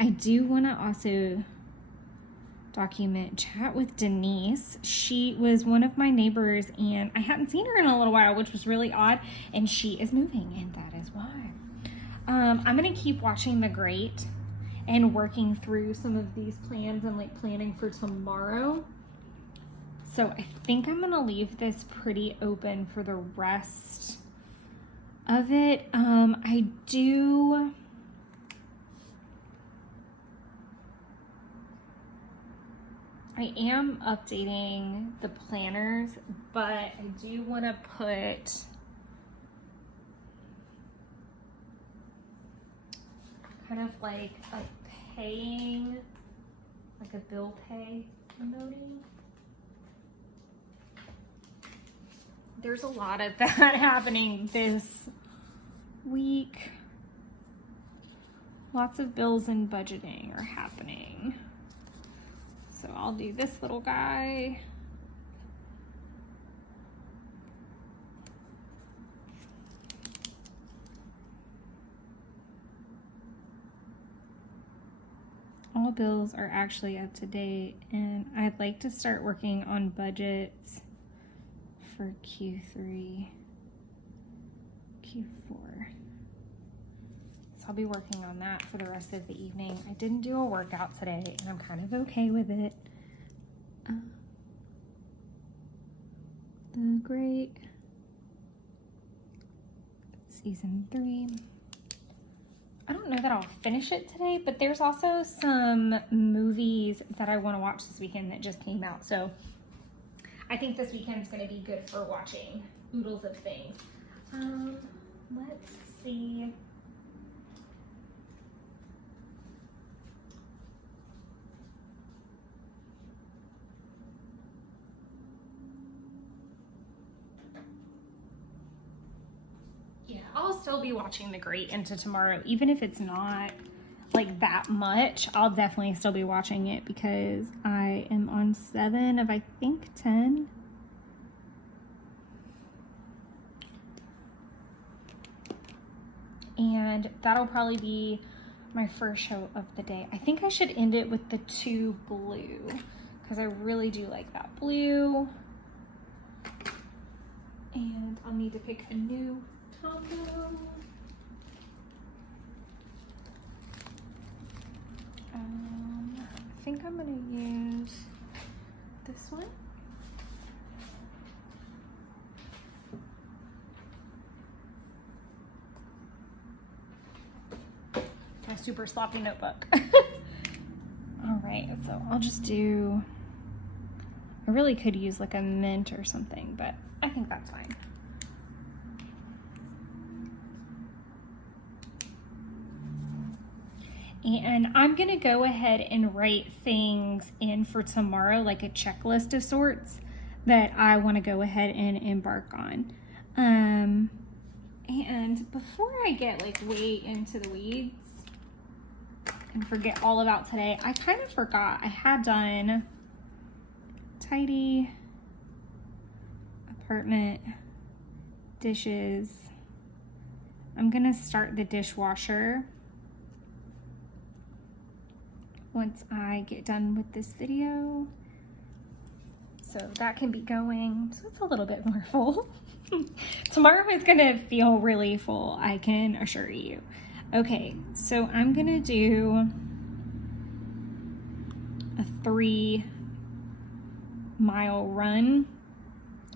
I do want to also document chat with Denise. She was one of my neighbors and I hadn't seen her in a little while, which was really odd, and she is moving, and that is why. I'm gonna keep watching The Great and working through some of these plans and like planning for tomorrow. So I think I'm gonna leave this pretty open for the rest of it. I am updating the planners, but I do want to put kind of like a paying, like a bill pay emoji. There's a lot of that happening this week. Lots of bills and budgeting are happening. So I'll do this little guy. All bills are actually up to date, and I'd like to start working on budgets for Q3, Q4. I'll be working on that for the rest of the evening. I didn't do a workout today, and I'm kind of okay with it. The Great, season 3. I don't know that I'll finish it today, but there's also some movies that I want to watch this weekend that just came out. So I think this weekend's going to be good for watching oodles of things. Let's see. Yeah, I'll still be watching The Great into tomorrow, even if it's not like that much. I'll definitely still be watching it because I am on 7 of I think 10. And that'll probably be my first show of the day. I think I should end it with the 2 blue because I really do like that blue. And I'll need to pick a new combo. I think I'm gonna use this one. My super sloppy notebook. All right, so I'll just do, I really could use like a mint or something, but I think that's fine. And I'm gonna go ahead and write things in for tomorrow, like a checklist of sorts that I wanna go ahead and embark on. And before I get like way into the weeds and forget all about today, I kind of forgot I had done tidy, department, dishes. I'm gonna start the dishwasher once I get done with this video. So that can be going, so it's a little bit more full. Tomorrow is gonna feel really full, I can assure you. Okay, so I'm gonna do a 3-mile run.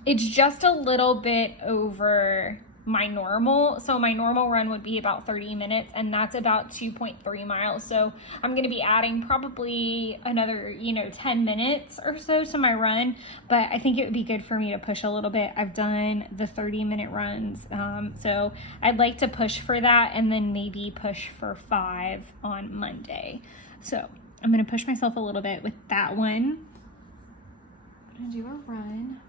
It's just a little bit over my normal. So my normal run would be about 30 minutes, and that's about 2.3 miles. So I'm going to be adding probably another, 10 minutes or so to my run, but I think it would be good for me to push a little bit. I've done the 30-minute runs. So I'd like to push for that, and then maybe push for 5 on Monday. So I'm going to push myself a little bit with that one. I'm going to do a run.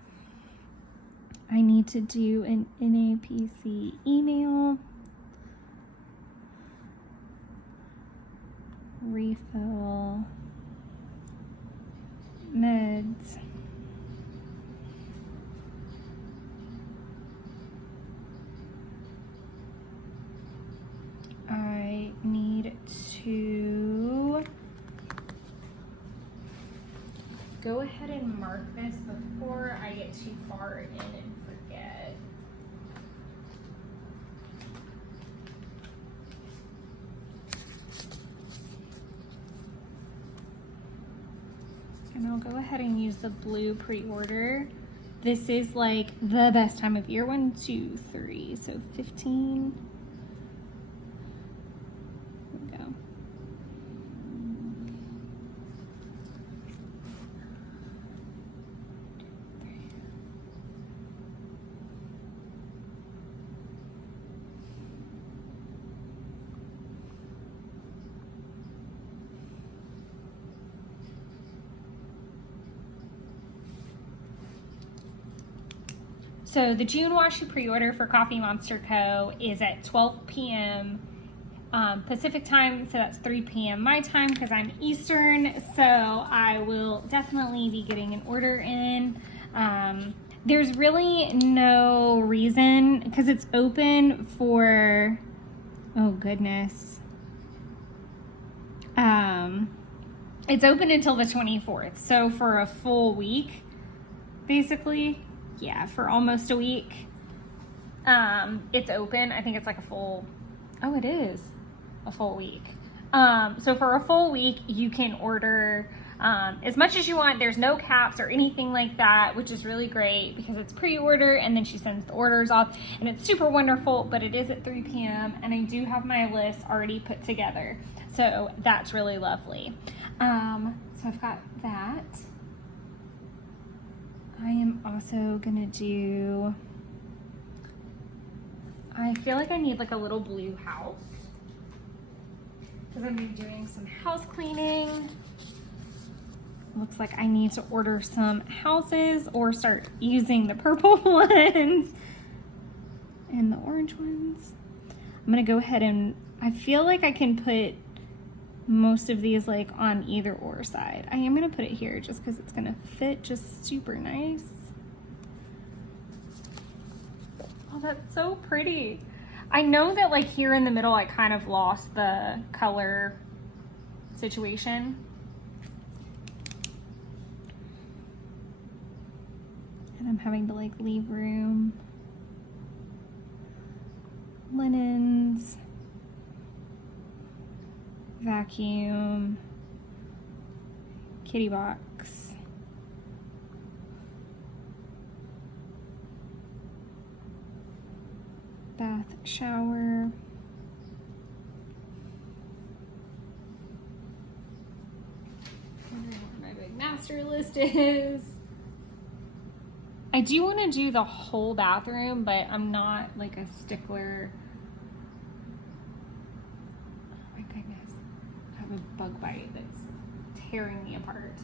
I need to do an NAPC email, refill meds, I need to go ahead and mark this before I get too far in and forget. And I'll go ahead and use the blue pre-order. This is like the best time of year. 1, 2, 3, so 15. There we go. So the June washi pre-order for Coffee Monster Co. is at 12 p.m. Pacific time, so that's 3 p.m. my time because I'm Eastern, so I will definitely be getting an order in. There's really no reason, because it's open for, oh goodness. It's open until the 24th, so for a full week, basically. Yeah, for almost a week. It's open. I think it's like a full, oh, it is a full week. So for a full week, you can order as much as you want. There's no caps or anything like that, which is really great because it's pre-order and then she sends the orders off and it's super wonderful, but it is at 3 p.m. and I do have my list already put together. So that's really lovely. So I've got that. I am also gonna do, I feel like I need like a little blue house because I'm gonna be doing some house cleaning. Looks like I need to order some houses or start using the purple ones and the orange ones. I'm gonna go ahead and, I feel like I can put most of these like on either or side. I am gonna put it here just because it's gonna fit just super nice. Oh, that's so pretty. I know that like here in the middle I kind of lost the color situation. And I'm having to like leave room. Linens. Vacuum, kitty box, bath, shower, my big master list is. I do want to do the whole bathroom, but I'm not like a stickler. A bug bite that's tearing me apart.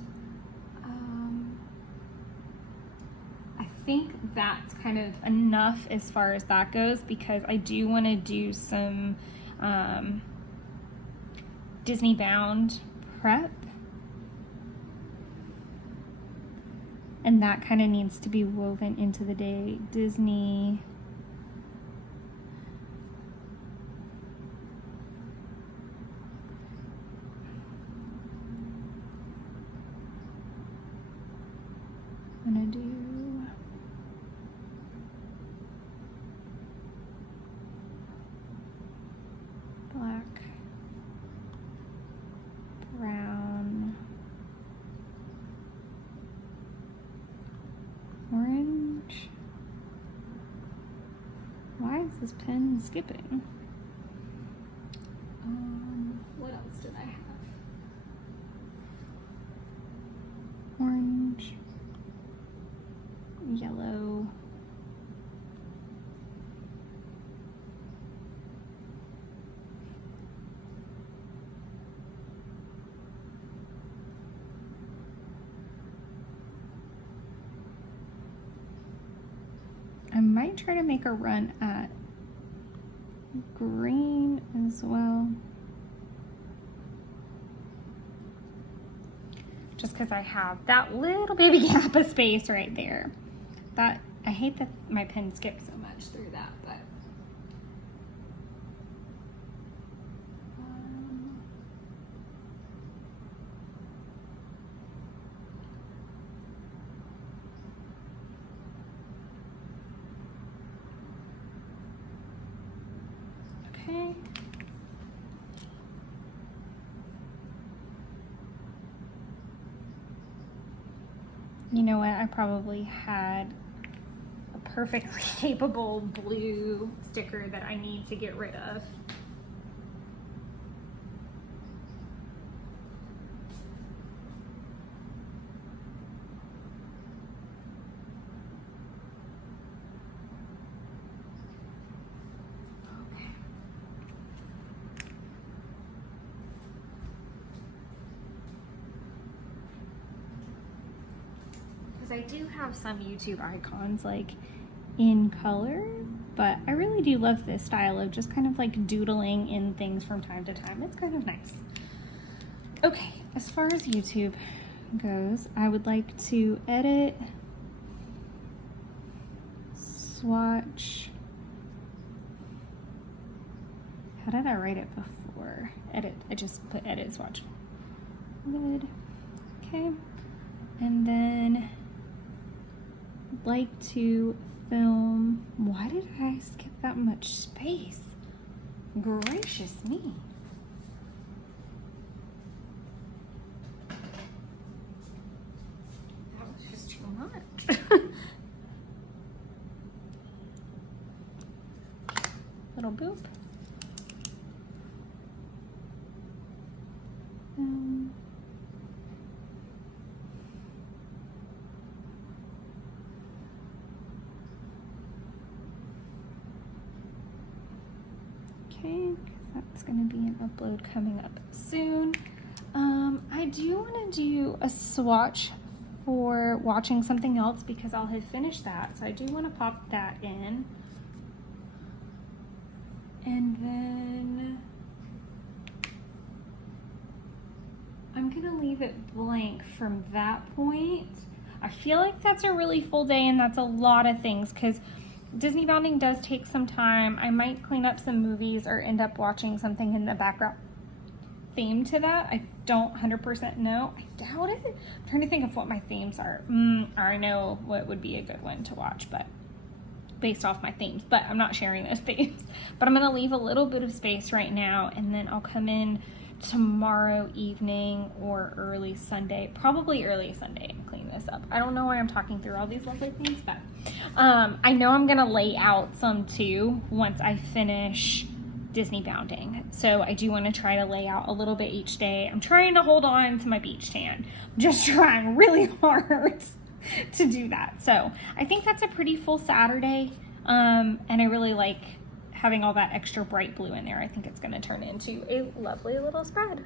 I think that's kind of enough as far as that goes because I do want to do some Disney bound prep. And that kind of needs to be woven into the day. Disney. I'm gonna do black, brown, orange. Why is this pen skipping? What else did I have? Orange, yellow, I might try to make a run at green as well. Just because I have that little baby gap of space right there. That, I hate that my pen skips so much through that, but. Okay. You know what? I probably had a perfectly capable blue sticker that I need to get rid of. I do have some YouTube icons like in color, but I really do love this style of just kind of like doodling in things from time to time. It's kind of nice. Okay, as far as YouTube goes, I would like to edit, swatch. How did I write it before? Edit, I just put edit, swatch. Good, okay. And then like to film. Why did I skip that much space? Gracious me. That was just too much. Little boop. Okay, that's going to be an upload coming up soon. I do want to do a swatch for watching something else because I'll have finished that. So I do want to pop that in. And then I'm going to leave it blank from that point. I feel like that's a really full day and that's a lot of things because Disney bounding does take some time. I might clean up some movies or end up watching something in the background theme to that. I don't 100% know. I doubt it. I'm trying to think of what my themes are. I know what would be a good one to watch, but based off my themes, but I'm not sharing those themes. But I'm gonna leave a little bit of space right now and then I'll come in tomorrow evening or early Sunday, probably early Sunday, and clean this up. I don't know why I'm talking through all these lovely things, but I know I'm gonna lay out some too once I finish Disney bounding. So I do want to try to lay out a little bit each day. I'm trying to hold on to my beach tan. I'm just trying really hard to do that. So I think that's a pretty full Saturday. And I really like having all that extra bright blue in there. I think it's going to turn into a lovely little spread.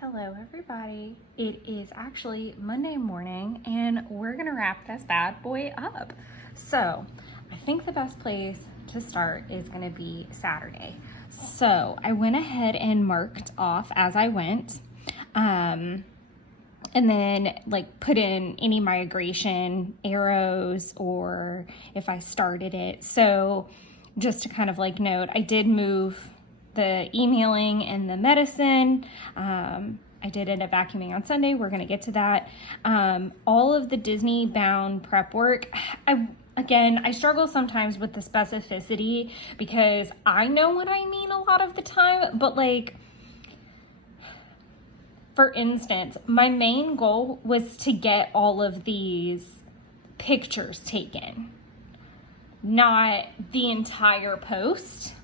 Hello everybody. It is actually Monday morning and we're going to wrap this bad boy up. So I think the best place to start is going to be Saturday. So I went ahead and marked off as I went. and then like put in any migration arrows or if I started it. So just to kind of like note, I did move the emailing and the medicine. I did end up vacuuming on Sunday. We're going to get to that. All of the Disney bound prep work, I struggle sometimes with the specificity because I know what I mean a lot of the time, but like, for instance, my main goal was to get all of these pictures taken, not the entire post.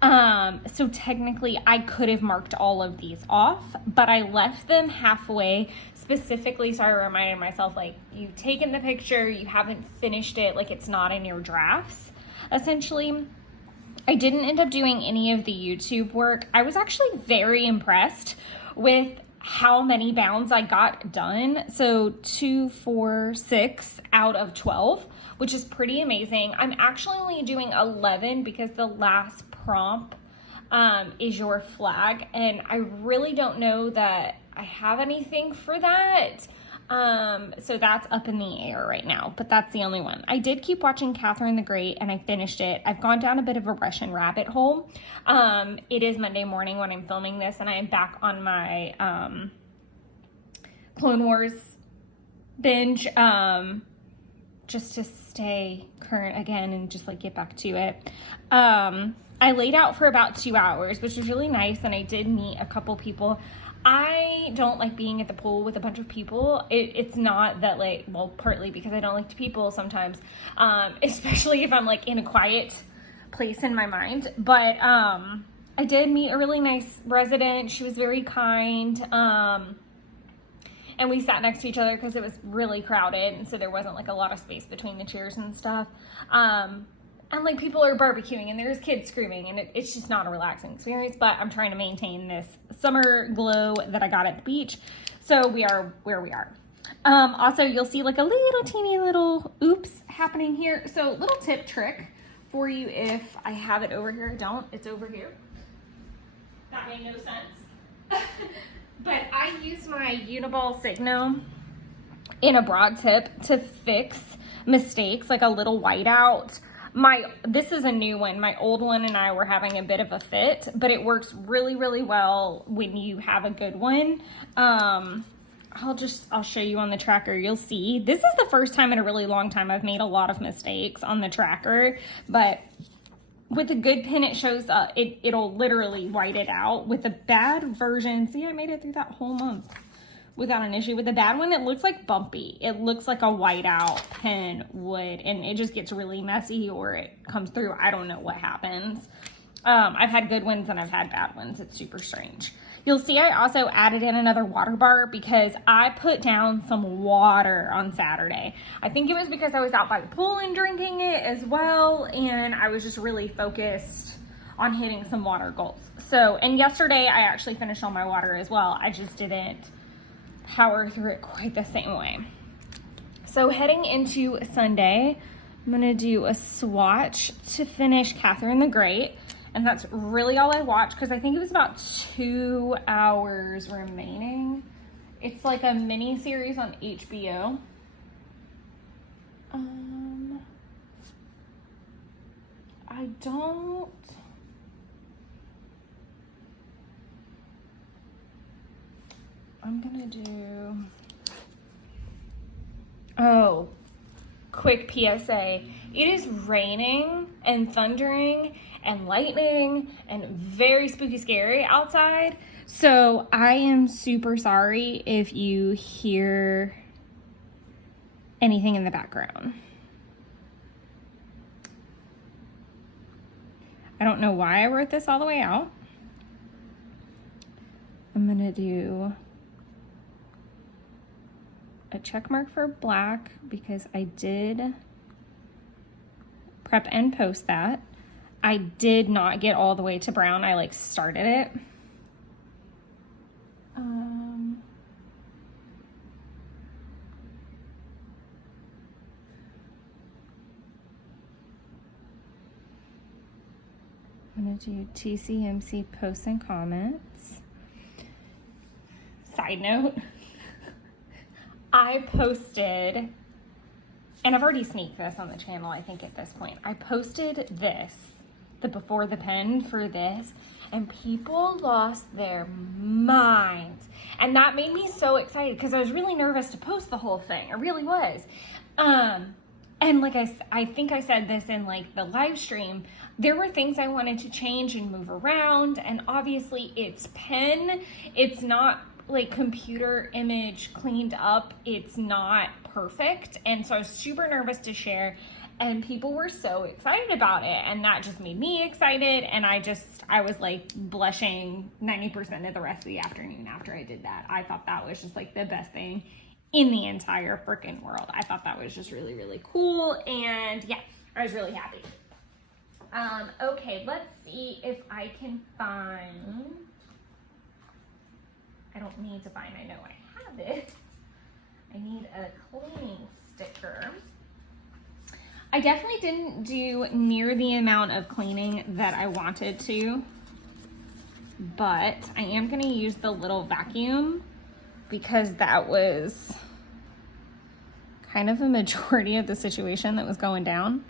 So technically I could have marked all of these off, but I left them halfway specifically so I reminded myself, like, you've taken the picture, you haven't finished it, like it's not in your drafts, essentially. I didn't end up doing any of the YouTube work. I was actually very impressed with how many bounds I got done. So 2, 4, 6 out of 12, which is pretty amazing. I'm actually only doing 11 because the last prompt is your flag, and I really don't know that I have anything for that. So that's up in the air right now, but that's the only one. I did keep watching Catherine the Great and I finished it. I've gone down a bit of a Russian rabbit hole. It is Monday morning when I'm filming this, and I am back on my Clone Wars binge, just to stay current again and just like get back to it. I laid out for about 2 hours, which was really nice, and I did meet a couple people. I don't like being at the pool with a bunch of people. It's not that, like, well, partly because I don't like people sometimes, especially if I'm like in a quiet place in my mind. But I did meet a really nice resident. She was very kind. And we sat next to each other because it was really crowded, and so there wasn't like a lot of space between the chairs and stuff. And like people are barbecuing and there's kids screaming, and it's just not a relaxing experience, but I'm trying to maintain this summer glow that I got at the beach. So we are where we are. Also, you'll see like a little teeny little oops happening here. So little tip trick for you, if I have it over here, I don't, it's over here. That made no sense. But I use my Uniball Signo in a broad tip to fix mistakes, like a little whiteout. This is a new one. My old one and I were having a bit of a fit, but it works really, really well when you have a good one. I'll show you on the tracker. You'll see. This is the first time in a really long time I've made a lot of mistakes on the tracker, but with a good pin, it shows it'll literally white it out. With a bad version, see, I made it through that whole month without an issue. With the bad one, it looks like bumpy. It looks like a whiteout pen would, and it just gets really messy, or it comes through. I don't know what happens. I've had good ones and I've had bad ones. It's super strange. You'll see I also added in another water bar because I put down some water on Saturday. I think it was because I was out by the pool and drinking it as well, and I was just really focused on hitting some water goals. So, and yesterday I actually finished all my water as well. I just didn't power through it quite the same way. So heading into Sunday, I'm gonna do a swatch to finish Catherine the Great. And that's really all I watched because I think it was about 2 hours remaining. It's like a mini series on HBO. I'm gonna do, oh, quick PSA. It is raining and thundering and lightning and very spooky scary outside. So I am super sorry if you hear anything in the background. I don't know why I wrote this all the way out. I'm gonna do a check mark for black because I did prep and post that. I did not get all the way to brown. I like started it. I'm gonna do TCMC posts and comments. Side note, I posted, and I've already sneaked this on the channel, I think at this point. I posted this, the before the pen for this, and people lost their minds. And that made me so excited because I was really nervous to post the whole thing. I really was. And like I think I said this in like the live stream, there were things I wanted to change and move around. And obviously it's pen. It's not like computer image cleaned up. It's not perfect. And so I was super nervous to share, and people were so excited about it. And that just made me excited. And I was like blushing 90% of the rest of the afternoon after I did that. I thought that was just like the best thing in the entire freaking world. I thought that was just really, really cool. And yeah, I was really happy. Okay, let's see if I can find, I don't need to find, I know I have it. I need a cleaning sticker. I definitely didn't do near the amount of cleaning that I wanted to, but I am gonna use the little vacuum because that was kind of a majority of the situation that was going down.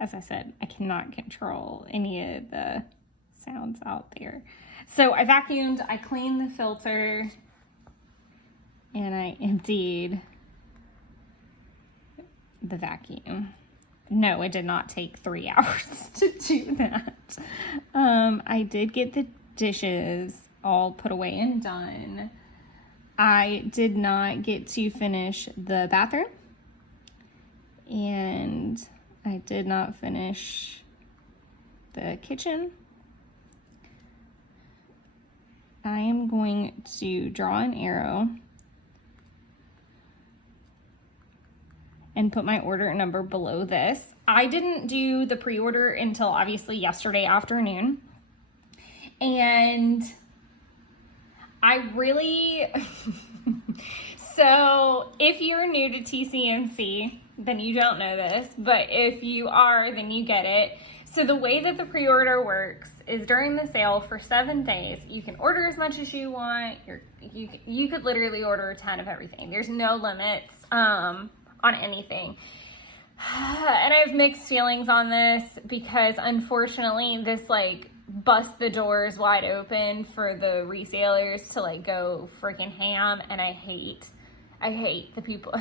As I said, I cannot control any of the sounds out there. So I vacuumed, I cleaned the filter, and I emptied the vacuum. No, it did not take 3 hours to do that. I did get the dishes all put away and done. I did not get to finish the bathroom, and I did not finish the kitchen. I am going to draw an arrow and put my order number below this. I didn't do the pre-order until obviously yesterday afternoon. And I really, so if you're new to TCMC, then you don't know this, but if you are, then you get it. So the way that the pre-order works is during the sale for 7 days, you can order as much as you want. You could literally order a ton of everything. There's no limits on anything. And I have mixed feelings on this because unfortunately this like bust the doors wide open for the resellers to like go freaking ham, and I hate the people.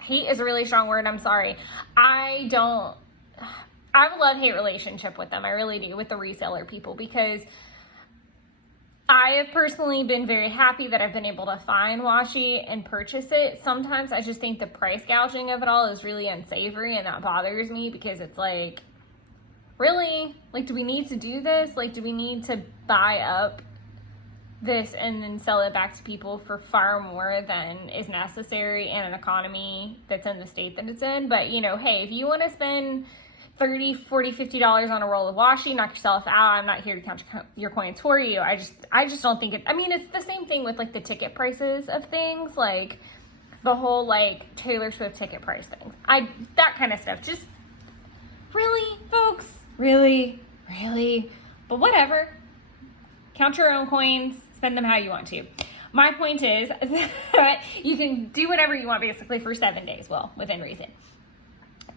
Hate is a really strong word, I'm sorry. I have a love-hate relationship with them. I really do, with the reseller people, because I have personally been very happy that I've been able to find washi and purchase it. Sometimes I just think the price gouging of it all is really unsavory, and that bothers me because it's like, really? Like, do we need to do this? Like, do we need to buy up this and then sell it back to people for far more than is necessary in an economy that's in the state that it's in? But, you know, hey, if you want to spend $30, $40, $50 on a roll of washi, knock yourself out. I'm not here to count your coins for you. I just don't think I mean, it's the same thing with like the ticket prices of things, like the whole like Taylor Swift ticket price thing. That kind of stuff. Just really, folks, really. But whatever. Count your own coins, spend them how you want to. My point is that you can do whatever you want basically for 7 days, well, within reason.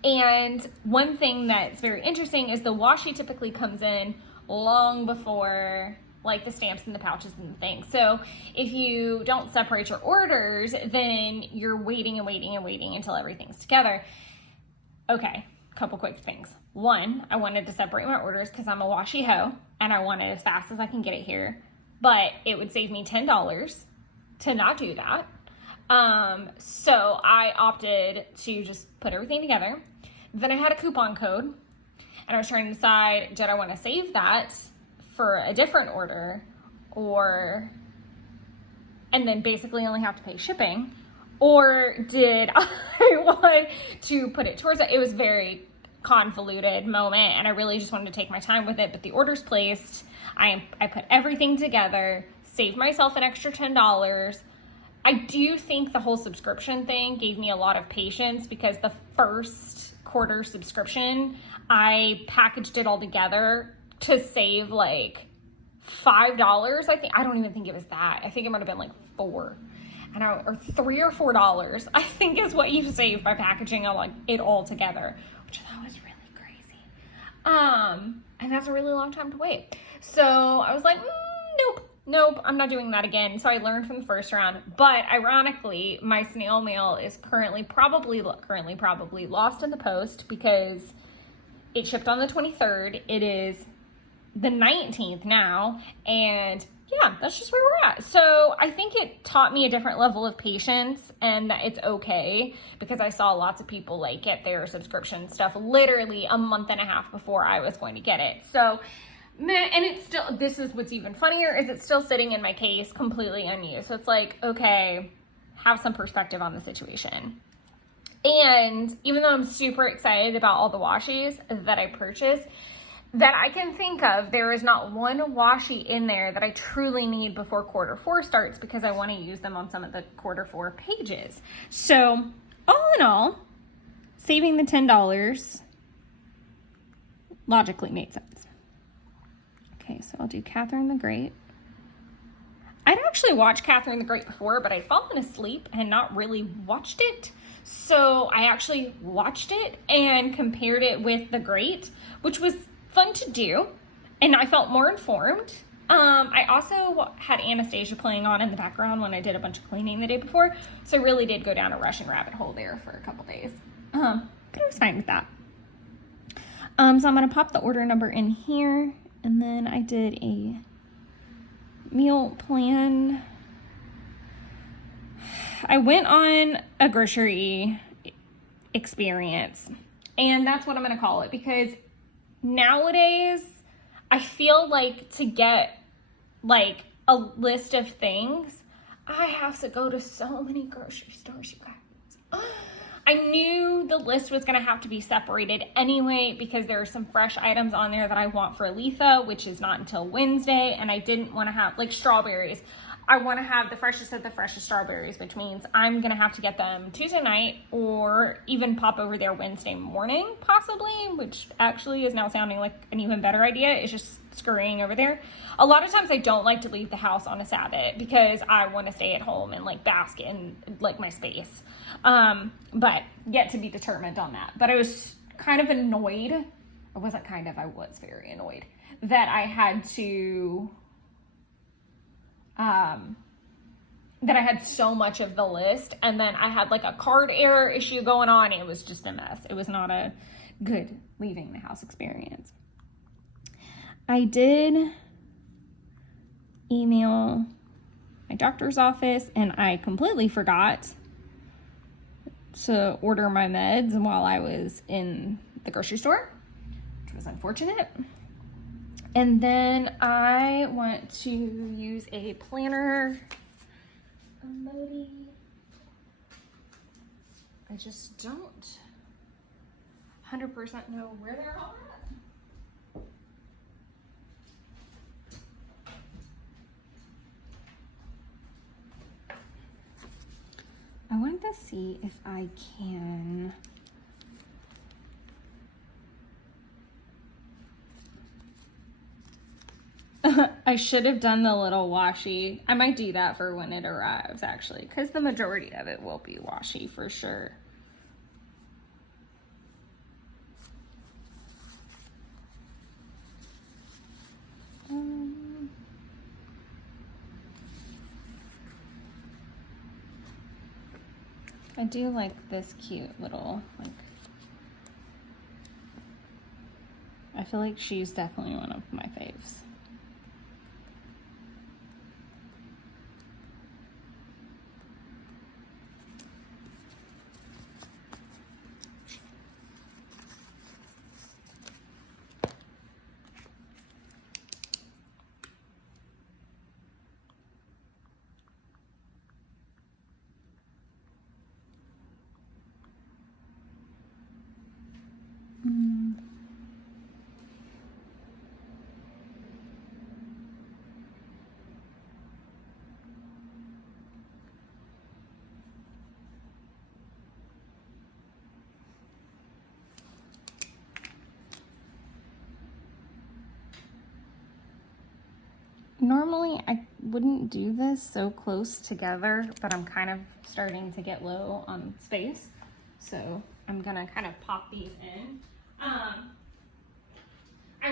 And one thing that's very interesting is the washi typically comes in long before like the stamps and the pouches and the things. So if you don't separate your orders, then you're waiting until everything's together. Okay, couple quick things. One, I wanted to separate my orders because I'm a washi hoe and I want it as fast as I can get it here. But it would save me $10 to not do that. So I opted to just put everything together. Then I had a coupon code and I was trying to decide, did I want to save that for a different order and then basically only have to pay shipping, or did I want to put it towards it? It was very convoluted moment, and I really just wanted to take my time with it. But the order's placed. I put everything together, saved myself an extra $10. I do think the whole subscription thing gave me a lot of patience, because the first quarter subscription, I packaged it all together to save like $5. I don't even think it was that. I think it might have been like $4. Or $3 or $4, I think, is what you save by packaging it all together, which I thought was really crazy. And that's a really long time to wait. So I was like, nope, I'm not doing that again. So I learned from the first round. But ironically, my snail mail is currently probably lost in the post, because it shipped on the 23rd. It is the 19th now, and yeah, that's just where we're at. So I think it taught me a different level of patience, and that it's okay, because I saw lots of people like get their subscription stuff literally a month and a half before I was going to get it. So, and it's still, this is what's even funnier, is it's still sitting in my case completely unused. So it's like, okay, have some perspective on the situation. And even though I'm super excited about all the washies that I purchased, that I can think of, there is not one washi in there that I truly need before quarter 4 starts, because I want to use them on some of the quarter 4 pages. So all in all, saving the $10 logically made sense. Okay, so I'll do Catherine the Great. I'd actually watched Catherine the Great before, but I'd fallen asleep and not really watched it. So I actually watched it and compared it with The Great, which was fun to do, and I felt more informed. I also had Anastasia playing on in the background when I did a bunch of cleaning the day before, so I really did go down a Russian rabbit hole there for a couple days. But I was fine with that. So I'm going to pop the order number in here, and then I did a meal plan. I went on a grocery experience, and that's what I'm going to call it, because nowadays I feel like to get like a list of things, I have to go to so many grocery stores, you guys. I knew the list was going to have to be separated anyway, because there are some fresh items on there that I want for Aletha, which is not until Wednesday, and I didn't want to have like strawberries. I want to have the freshest of the freshest strawberries, which means I'm going to have to get them Tuesday night, or even pop over there Wednesday morning, possibly, which actually is now sounding like an even better idea. It's just scurrying over there. A lot of times I don't like to leave the house on a Sabbath, because I want to stay at home and like bask in like my space. But yet to be determined on that. But I was kind of annoyed. I was very annoyed that I had to... that I had so much of the list, and then I had like a card error issue going on. It was just a mess. It was not a good leaving the house experience. I did email my doctor's office, and I completely forgot to order my meds while I was in the grocery store, which was unfortunate. And then I want to use a planner emoji. I just don't 100% know where they're all at. I want to see if I can... I should have done the little washi. I might do that for when it arrives, actually, because the majority of it will be washi for sure. I do like this cute little, like, I feel like she's definitely one of my faves. Normally I wouldn't do this so close together, but I'm kind of starting to get low on space. So I'm gonna kind of pop these in. I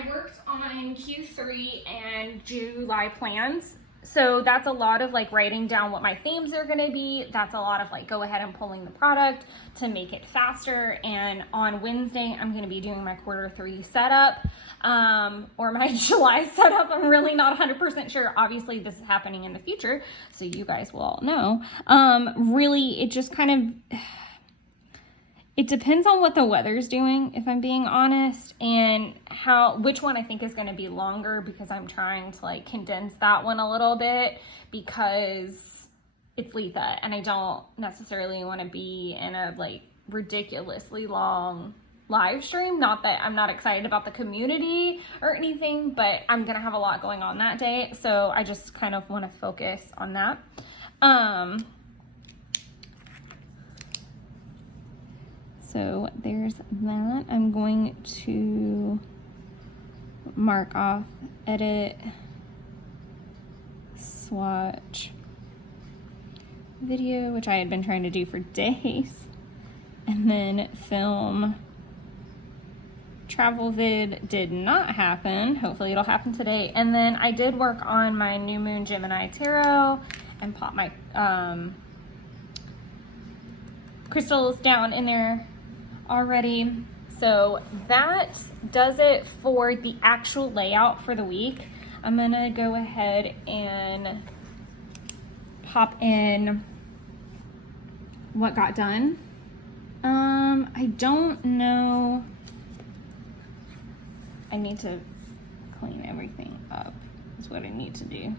worked on Q3 and July plans. So that's a lot of like writing down what my themes are gonna be. That's a lot of like go ahead and pulling the product to make it faster. And on Wednesday, I'm gonna be doing my Q3 setup or my July setup. I'm really not 100% sure. Obviously this is happening in the future, so you guys will all know. Really, it just kind of, it depends on what the weather's doing, if I'm being honest, and which one I think is going to be longer, because I'm trying to like condense that one a little bit because it's Letha and I don't necessarily want to be in a like ridiculously long live stream. Not that I'm not excited about the community or anything, but I'm going to have a lot going on that day. So I just kind of want to focus on that. So there's that. I'm going to mark off, edit, swatch video, which I had been trying to do for days, and then film travel vid. Did not happen. Hopefully it'll happen today. And then I did work on my New Moon Gemini Tarot and pop my crystals down in there already. So that does it for the actual layout for the week. I'm gonna go ahead and pop in what got done. I don't know. I need to clean everything up is what I need to do.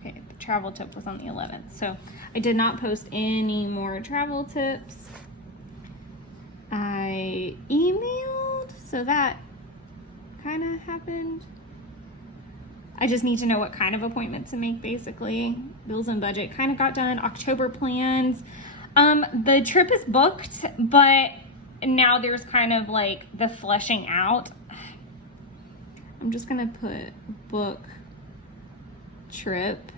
Okay, the travel tip was on the 11th. So I did not post any more travel tips. I emailed, so that kind of happened. I just need to know what kind of appointment to make, basically. Bills and budget kind of got done. October plans. The trip is booked, but now there's kind of like the fleshing out. I'm just gonna put book trip.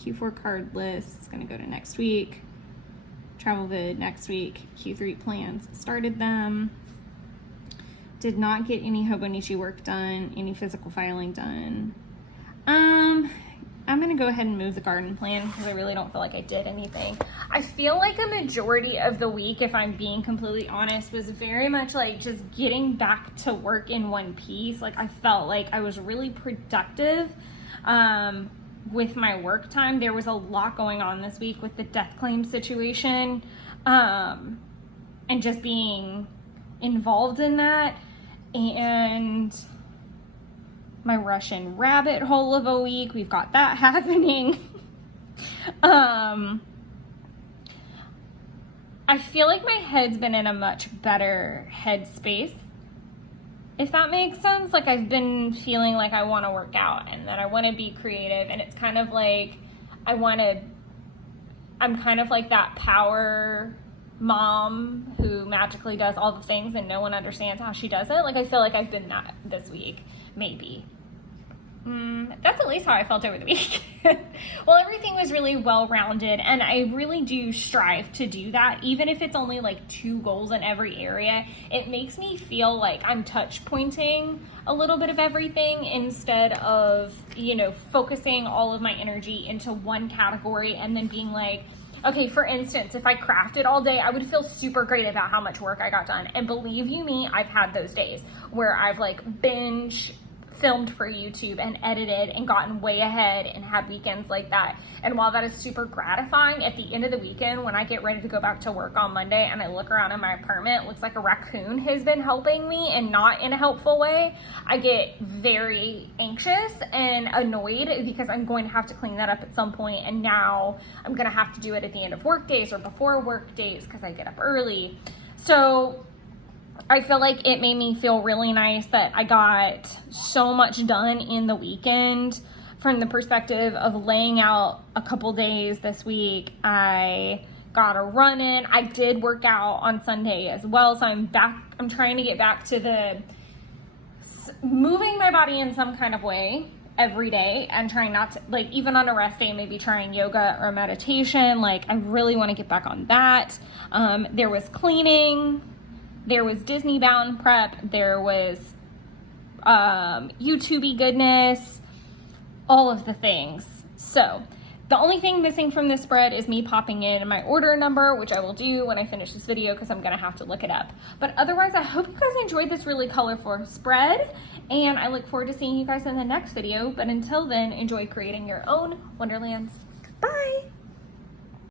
Q4 card list is gonna go to next week. Travel vid next week. Q3 plans, started them. Did not get any Hobonichi work done, any physical filing done. I'm gonna go ahead and move the garden plan because I really don't feel like I did anything. I feel like a majority of the week, if I'm being completely honest, was very much like just getting back to work in one piece. Like I felt like I was really productive with my work time. There was a lot going on this week with the death claim situation and just being involved in that, and my Russian rabbit hole of a week. We've got that happening. I feel like my head's been in a much better headspace, if that makes sense. Like I've been feeling like I want to work out and that I want to be creative, and it's kind of like I'm kind of like that power mom who magically does all the things and no one understands how she does it. Like I feel like I've been that this week, maybe. That's at least how I felt over the week. Well, everything was really well-rounded, and I really do strive to do that. Even if it's only like 2 goals in every area, it makes me feel like I'm touch pointing a little bit of everything instead of, you know, focusing all of my energy into one category and then being like, okay, for instance, if I crafted all day, I would feel super great about how much work I got done. And believe you me, I've had those days where I've like binge filmed for YouTube and edited and gotten way ahead and had weekends like that. And while that is super gratifying, at the end of the weekend, when I get ready to go back to work on Monday and I look around in my apartment, it looks like a raccoon has been helping me and not in a helpful way, I get very anxious and annoyed because I'm going to have to clean that up at some point, and now I'm going to have to do it at the end of work days or before work days because I get up early. So I feel like it made me feel really nice that I got so much done in the weekend. From the perspective of laying out a couple days this week, I got a run in. I did work out on Sunday as well, so I'm trying to get back to the moving my body in some kind of way every day, and trying not to, like, even on a rest day, maybe trying yoga or meditation. Like, I really want to get back on that. There was cleaning, there was Disney bound prep, there was YouTube-y goodness, all of the things. So the only thing missing from this spread is me popping in my order number, which I will do when I finish this video because I'm going to have to look it up. But otherwise, I hope you guys enjoyed this really colorful spread, and I look forward to seeing you guys in the next video. But until then, enjoy creating your own wonderlands. Bye!